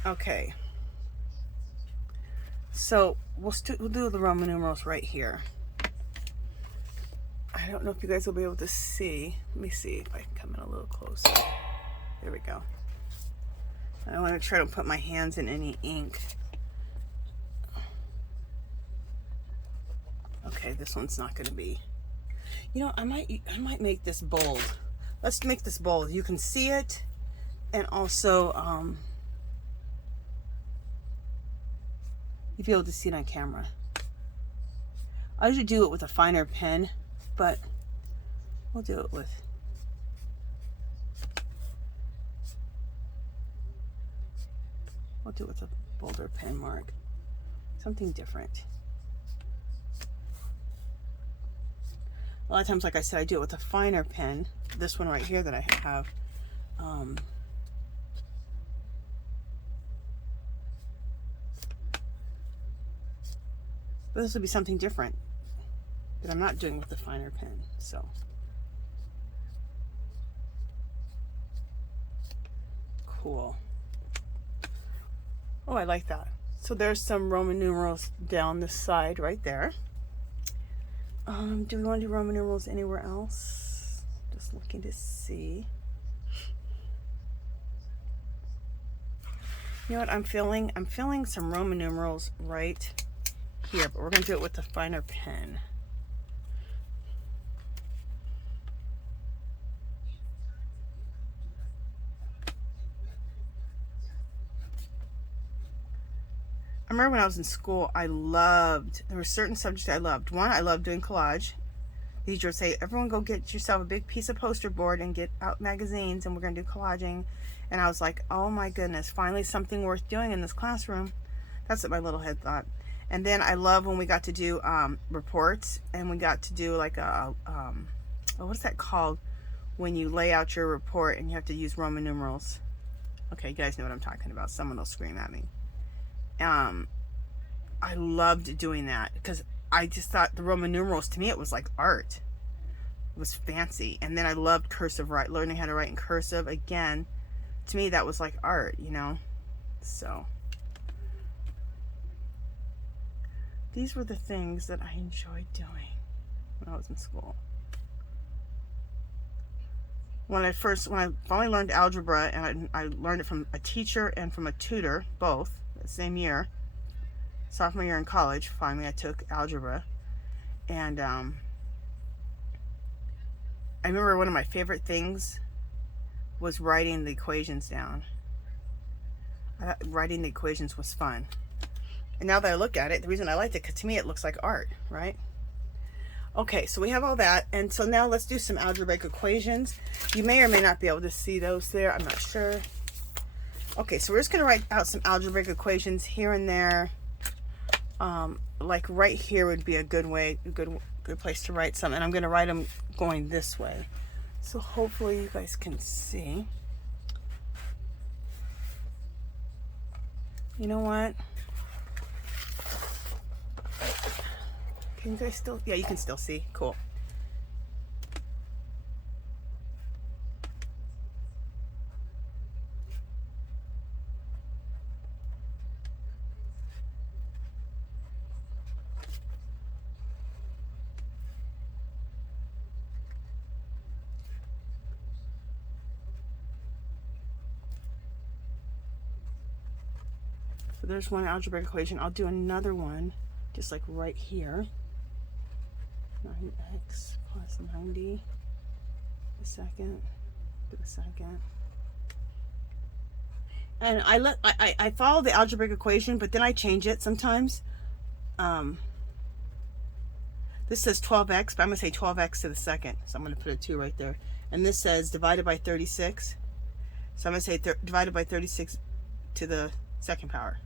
Okay. So we'll do the Roman numerals right here. I don't know if you guys will be able to see. Let me see if I can come in a little closer. There we go. I want to try to put my hands in any ink. Okay, this one's not going to be. You know, I might make this bold. Let's make this bold. You can see it, and also you'll be able to see it on camera. I usually do it with a finer pen, but we'll do it with. We'll do it with a bolder pen mark. Something different. A lot of times, like I said, I do it with a finer pen. This one right here that I have. But this will be something different that I'm not doing with the finer pen. So. Cool. Oh, I like that. So there's some Roman numerals down this side right there. Do we want to do Roman numerals anywhere else? Just looking to see. You know what I'm feeling? I'm feeling some Roman numerals right here, but we're going to do it with a finer pen. I remember when I was in school, there were certain subjects I loved. One, I loved doing collage. The teacher would say, everyone go get yourself a big piece of poster board and get out magazines, and we're going to do collaging. And I was like, oh my goodness, finally something worth doing in this classroom. That's what my little head thought. And then I love when we got to do reports, and we got to do like what's that called? When you lay out your report and you have to use Roman numerals. Okay, you guys know what I'm talking about. Someone will scream at me. I loved doing that because I just thought the Roman numerals, to me, it was like art. It was fancy. And then I loved cursive learning how to write in cursive. Again, to me, that was like art, you know? So these were the things that I enjoyed doing when I was in school. When I finally learned algebra, and I learned it from a teacher and from a tutor, both, the same year, sophomore year in college, finally I took algebra. And I remember one of my favorite things was writing the equations down. Writing the equations was fun. And now that I look at it, the reason I liked it, because to me it looks like art, right? Okay, so we have all that, and so now let's do some algebraic equations. You may or may not be able to see those there, I'm not sure. Okay, so we're just going to write out some algebraic equations here and there. like right here would be a good way, good place to write some. And I'm going to write them going this way. So hopefully you guys can see. You know what? Can you guys still? Yeah, you can still see. Cool. So there's one algebraic equation. I'll do another one just like right here. 9x plus 90 to the second. And I follow the algebraic equation, but then I change it sometimes. This says 12x, but I'm going to say 12x to the second. So I'm going to put a 2 right there. And this says divided by 36. So I'm going to say divided by 36 to the second power.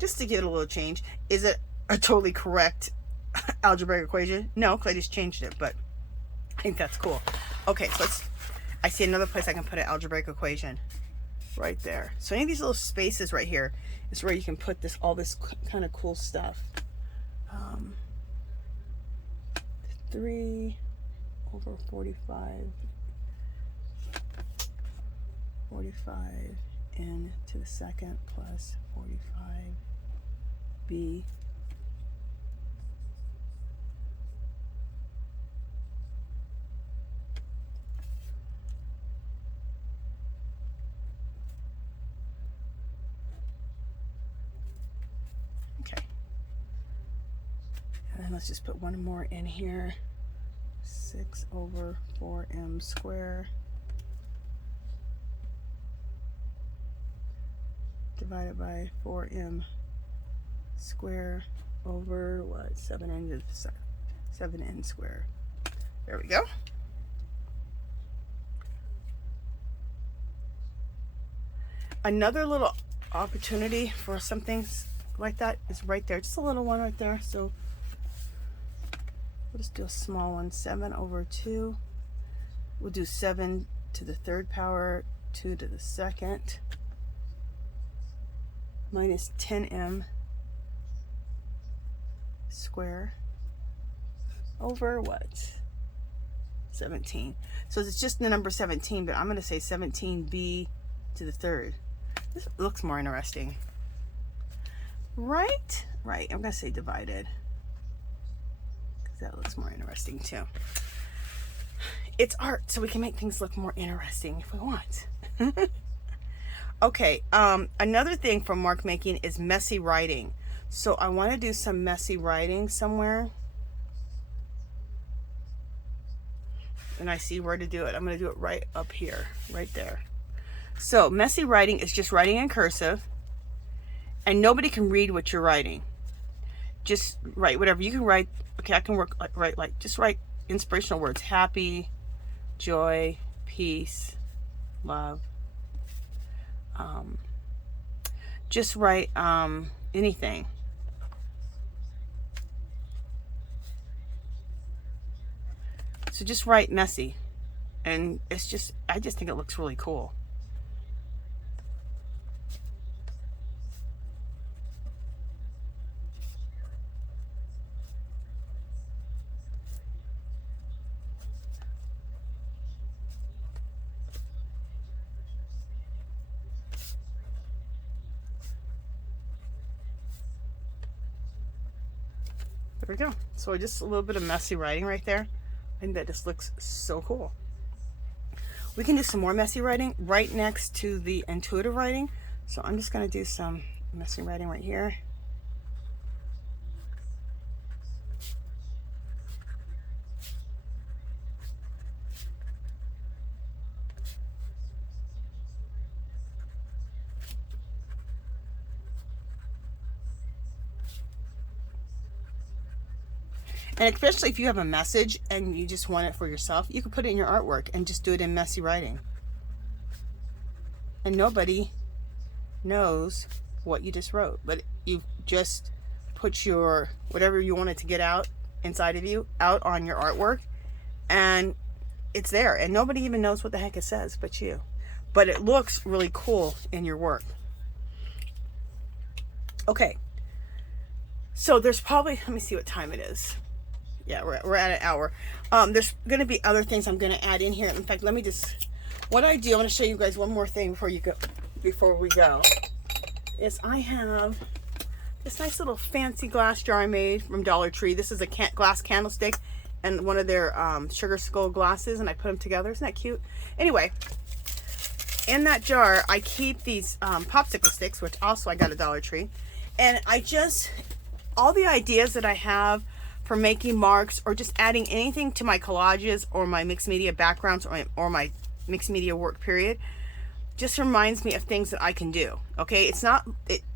Just to get a little change. Is it a totally correct algebraic equation? No, because I just changed it, but I think that's cool. Okay, so I see another place I can put an algebraic equation right there. So any of these little spaces right here is where you can put all this kind of cool stuff. 3 over 45 n to the second plus 45b let's just put one more in here. 6 over 4m squared divided by 4m squared over what? 7n squared. There we go. Another little opportunity for something like that is right there. Just a little one right there. So we'll just do a small one. 7 over 2. We'll do 7 to the third power, 2 to the second, minus 10m squared over what? 17. So it's just the number 17, but I'm going to say 17b to the third. This looks more interesting. Right? Right. I'm going to say divided. That looks more interesting too. It's art, so we can make things look more interesting if we want. Okay, another thing for mark making is messy writing. So I want to do some messy writing somewhere. And I see where to do it. I'm going to do it right up here, right there. So messy writing is just writing in cursive, and nobody can read what you're writing. Just write whatever you can write. Okay, I can just write inspirational words: happy, joy, peace, love. Just write anything. So just write messy, and I just think it looks really cool. There we go. So just a little bit of messy writing right there. I think that just looks so cool. We can do some more messy writing right next to the intuitive writing. So I'm just going to do some messy writing right here. And especially if you have a message and you just want it for yourself, you can put it in your artwork and just do it in messy writing. And nobody knows what you just wrote, but you just put your whatever you wanted to get out inside of you out on your artwork, and it's there, and nobody even knows what the heck it says but you. But it looks really cool in your work. Okay, so there's probably, let me see what time it is. Yeah, we're at an hour. There's going to be other things I'm going to add in here. In fact, let me just, what I do, I want to show you guys one more thing before we go, is I have this nice little fancy glass jar I made from Dollar Tree. This is a glass candlestick and one of their sugar skull glasses, and I put them together. Isn't that cute? Anyway, in that jar, I keep these popsicle sticks, which also I got at Dollar Tree. And I just, all the ideas that I have for making marks or just adding anything to my collages or my mixed media backgrounds or my mixed media work period, just reminds me of things that I can do. Okay, it's not,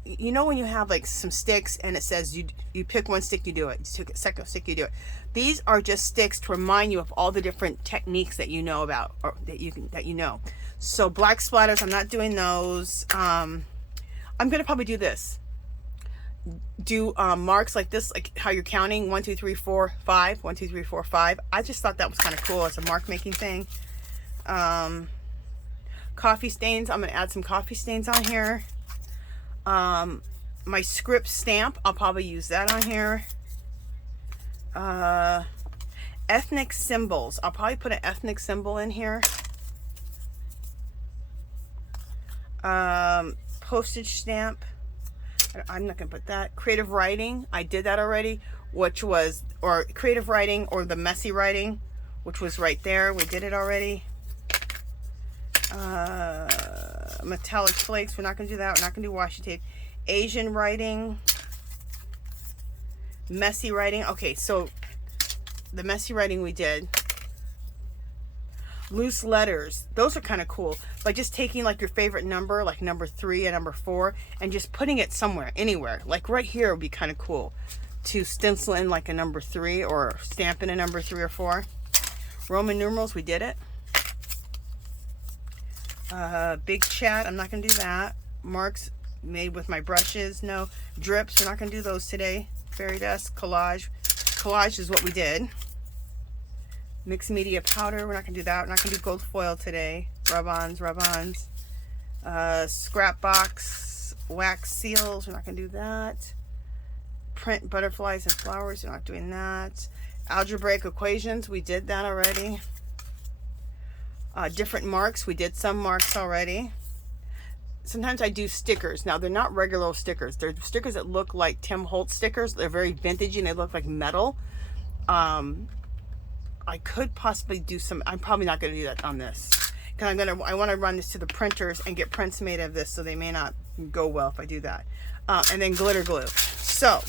you know when you have like some sticks and it says you pick one stick, you do it. You pick a second stick, you do it. These are just sticks to remind you of all the different techniques that you know about, or that you know. So black splatters, I'm not doing those. I'm gonna probably do this. Do marks like this, like how you're counting 1 2 3 4 5, 1 2 3 4 5. I just thought that was kind of cool as a mark making thing. Coffee stains, I'm gonna add some coffee stains on here. My script stamp, I'll probably use that on here. Ethnic symbols, I'll probably put an ethnic symbol in here. Postage stamp, I'm not gonna put that. Creative writing, I did that already, which was, or creative writing or the messy writing, which was right there. We did it already. Metallic flakes, we're not gonna do that. We're not gonna do washi tape. Asian writing, messy writing. Okay, so the messy writing we did. Loose letters, those are kind of cool, by just taking like your favorite number, like number 3 and number 4, and just putting it somewhere, anywhere. Like right here would be kind of cool to stencil in like a number 3 or stamp in a number 3 or 4. Roman numerals, we did it. Big chat, I'm not gonna do that. Marks made with my brushes, no. Drips, we're not gonna do those today. Fairy dust, collage. Collage is what we did. Mixed media powder, we're not gonna do that. We're not gonna do gold foil today. Rub-ons. Scrap box, wax seals, we're not gonna do that. Print butterflies and flowers, we're not doing that. Algebraic equations, we did that already. Different marks, we did some marks already. Sometimes I do stickers. Now they're not regular stickers. They're stickers that look like Tim Holtz stickers. They're very vintage and they look like metal. I could possibly do some, I'm probably not going to do that on this, because I want to run this to the printers and get prints made of this, so they may not go well if I do that. And then glitter glue. So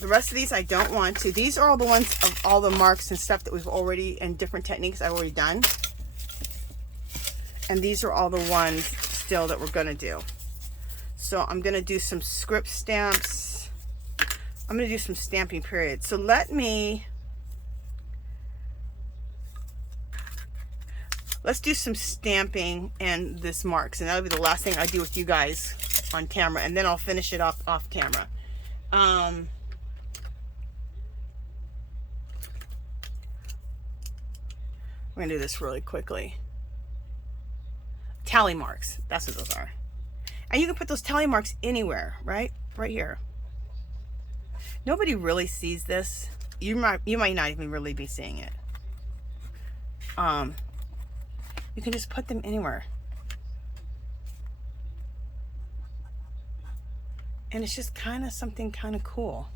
the rest of these I don't want to. These are all the ones of all the marks and stuff that we've already, and different techniques I've already done. And these are all the ones still that we're going to do. So I'm going to do some script stamps. I'm going to do some stamping period. So let's do some stamping and this marks, and that'll be the last thing I do with you guys on camera, and then I'll finish it off camera. We're gonna do this really quickly. Tally marks, that's what those are. And you can put those tally marks anywhere, right here. Nobody really sees this. You might not even really be seeing it. You can just put them anywhere. And it's just kind of something kind of cool.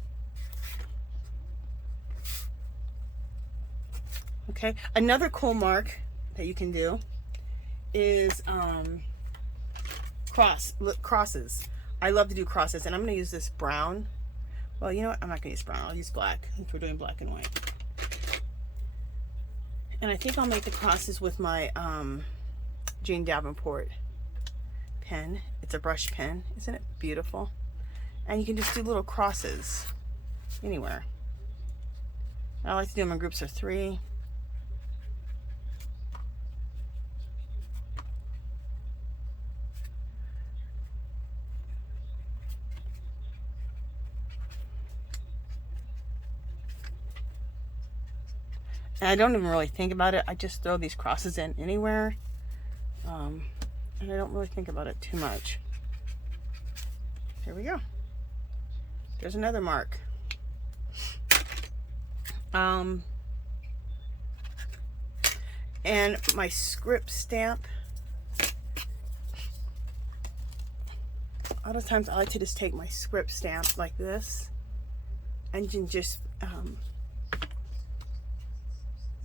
Okay, another cool mark that you can do is crosses. I love to do crosses, and I'm going to use this brown. Well, you know what? I'm not going to use brown. I'll use black, since we're doing black and white. And I think I'll make the crosses with my Jane Davenport pen. It's a brush pen. Isn't it beautiful? And you can just do little crosses anywhere. I like to do them in groups of 3. And I don't even really think about it. I just throw these crosses in anywhere. And I don't really think about it too much. Here we go. There's another mark. And my script stamp. A lot of times I like to just take my script stamp like this and just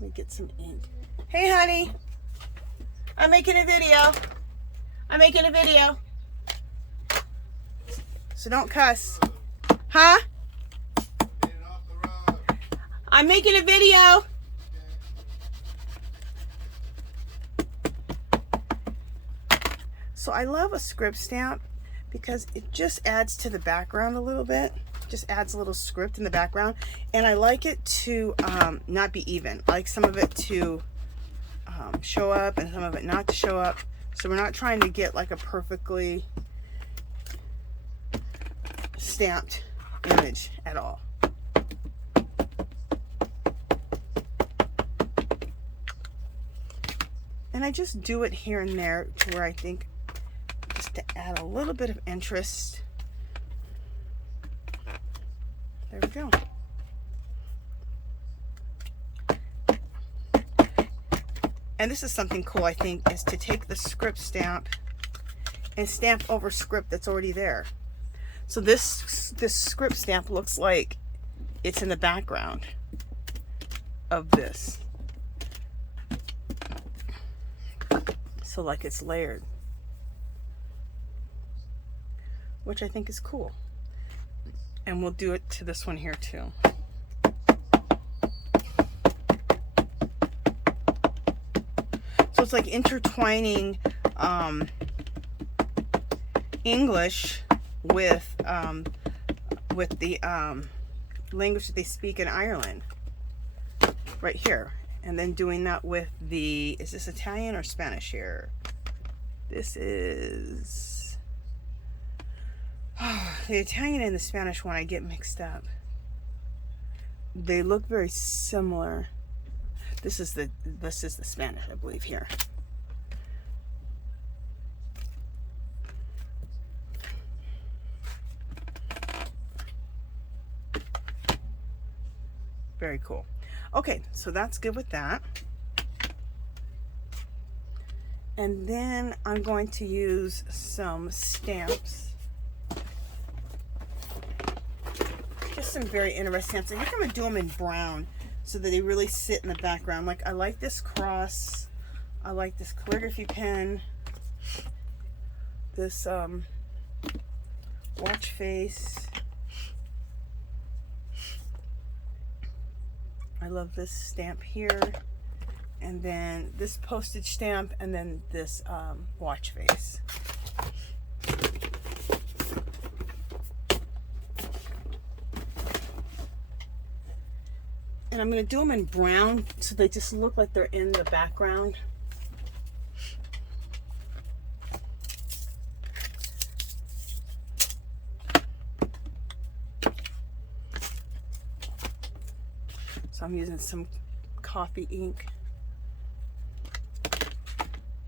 let me get some ink. Hey honey, I'm making a video. I'm making a video. So don't cuss. Huh? I'm making a video. So I love a script stamp because it just adds to the background a little bit. Just adds a little script in the background. And I like it to not be even. I like some of it to show up and some of it not to show up. So we're not trying to get like a perfectly stamped image at all. And I just do it here and there to where I think just to add a little bit of interest. There we go. And this is something cool, I think, is to take the script stamp and stamp over script that's already there. So this script stamp looks like it's in the background of this. So like it's layered, which I think is cool. And we'll do it to this one here too. So it's like intertwining English with the language that they speak in Ireland, right here. And then doing that with the, is this Italian or Spanish here? This is, the Italian and the Spanish one I get mixed up. They look very similar. This is the Spanish, I believe, here. Very cool. Okay, so that's good with that. And then I'm going to use some stamps. Just some very interesting stamps. I think I'm going to do them in brown so that they really sit in the background. Like, I like this cross. I like this calligraphy pen. This watch face. I love this stamp here, and then this postage stamp, and then this watch face. And I'm going to do them in brown so they just look like they're in the background. So I'm using some coffee ink.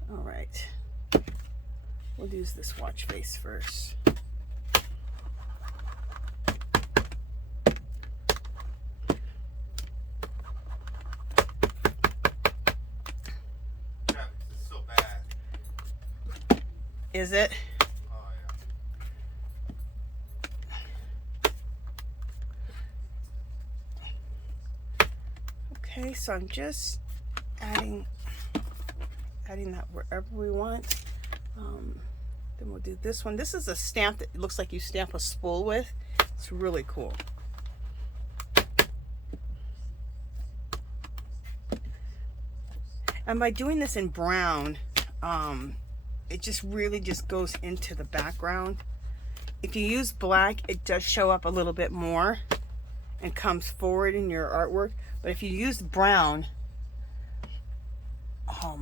All right, we'll use this watch face first. It's so bad. Is it? Okay, so I'm just adding that wherever we want. Then we'll do this one. This is a stamp that looks like you stamp a spool with. It's really cool. And by doing this in brown, it just really just goes into the background. If you use black, it does show up a little bit more and comes forward in your artwork. But if you use brown, a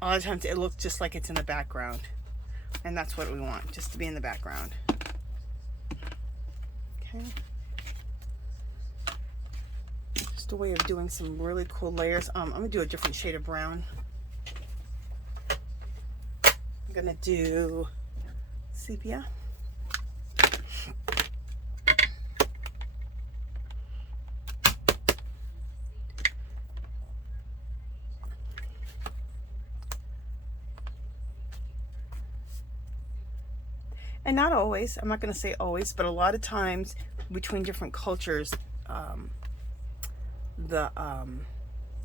lot of times it looks just like it's in the background. And that's what we want, just to be in the background. Okay. Just just a way of doing some really cool layers. I'm gonna do a different shade of brown. I'm gonna do sepia. And not always, I'm not going to say always, but a lot of times between different cultures, the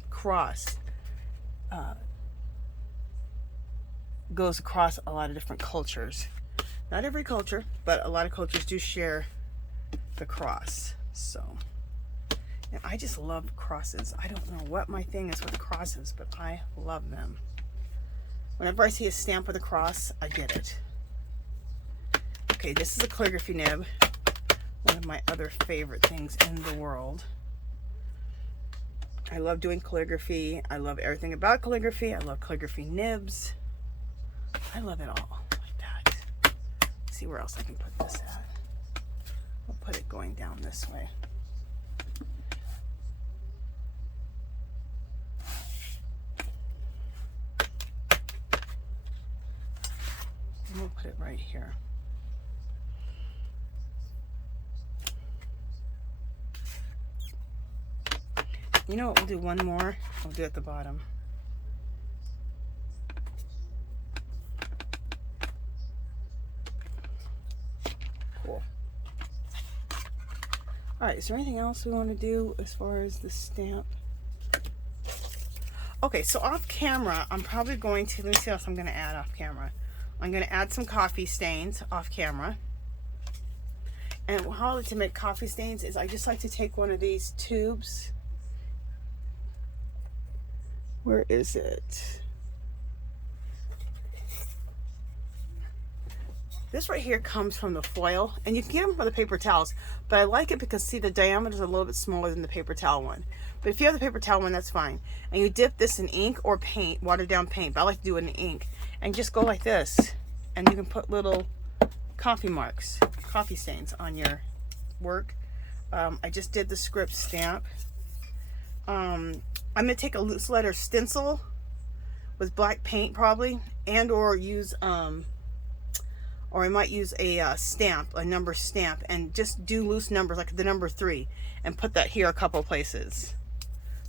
cross goes across a lot of different cultures. Not every culture, but a lot of cultures do share the cross. So, and I just love crosses. I don't know what my thing is with crosses, but I love them. Whenever I see a stamp with a cross, I get it. Okay, this is a calligraphy nib, one of my other favorite things in the world. I love doing calligraphy. I love everything about calligraphy. I love calligraphy nibs. I love it all like that. Let's see where else I can put this at. I'll put it going down this way. And we'll put it right here. You know what, we'll do one more. I'll do it at the bottom. Cool. Alright, is there anything else we want to do as far as the stamp? Okay, so off camera, I'm probably going to, let me see what else I'm going to add off camera. I'm going to add some coffee stains off camera. And how I like to make coffee stains is I just like to take one of these tubes. Where is it? This right here comes from the foil, and you can get them from the paper towels, but I like it because, see, the diameter is a little bit smaller than the paper towel one. But if you have the paper towel one, that's fine. And you dip this in ink or paint, watered down paint, but I like to do it in ink, and just go like this, and you can put little coffee marks, coffee stains on your work. I just did the script stamp. I'm going to take a loose letter stencil with black paint probably, and or use, or I might use a stamp, a number stamp, and just do loose numbers like the number 3 and put that here a couple places.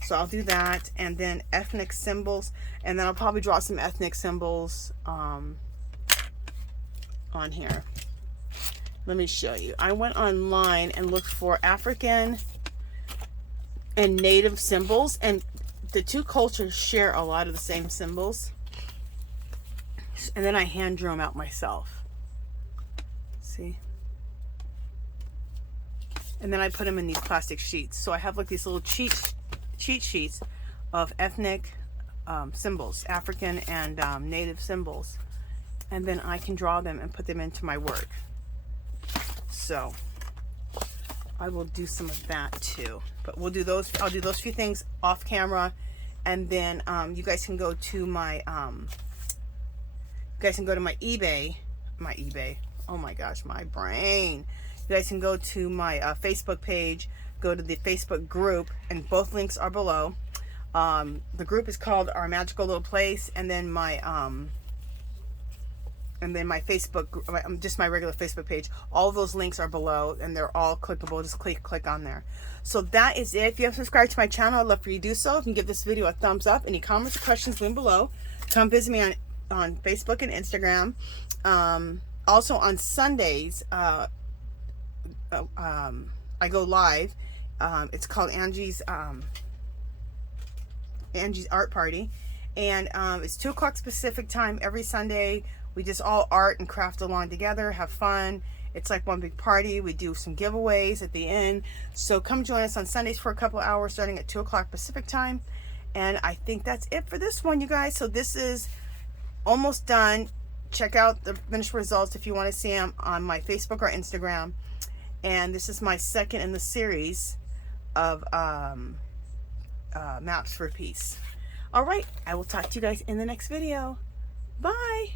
So I'll do that, and then ethnic symbols, and then I'll probably draw some ethnic symbols on here. Let me show you. I went online and looked for African and native symbols, and the two cultures share a lot of the same symbols, and then I hand drew them out myself. See, and then I put them in these plastic sheets. So I have like these little cheat sheets of ethnic symbols, African and native symbols, and then I can draw them and put them into my work. So I will do some of that too, but we'll do those. I'll do those few things off camera, and then you guys can go to my eBay. Oh my gosh, my brain. You guys can go to my Facebook page, go to the Facebook group, and both links are below. The group is called Our Magical Little Place, and then my Facebook, just my regular Facebook page. All of those links are below, and they're all clickable. Just click on there. So that is it. If you haven't subscribed to my channel, I'd love for you to do so. You can give this video a thumbs up. Any comments or questions, leave them below. Come visit me on Facebook and Instagram. Also on Sundays, I go live. It's called Angie's Art Party, and it's 2 o'clock Pacific time every Sunday. We just all art and craft along together, have fun. It's like one big party. We do some giveaways at the end. So come join us on Sundays for a couple hours starting at 2 o'clock Pacific time. And I think that's it for this one, you guys. So this is almost done. Check out the finished results if you want to see them on my Facebook or Instagram. And this is my second in the series of maps for peace. All right, I will talk to you guys in the next video. Bye.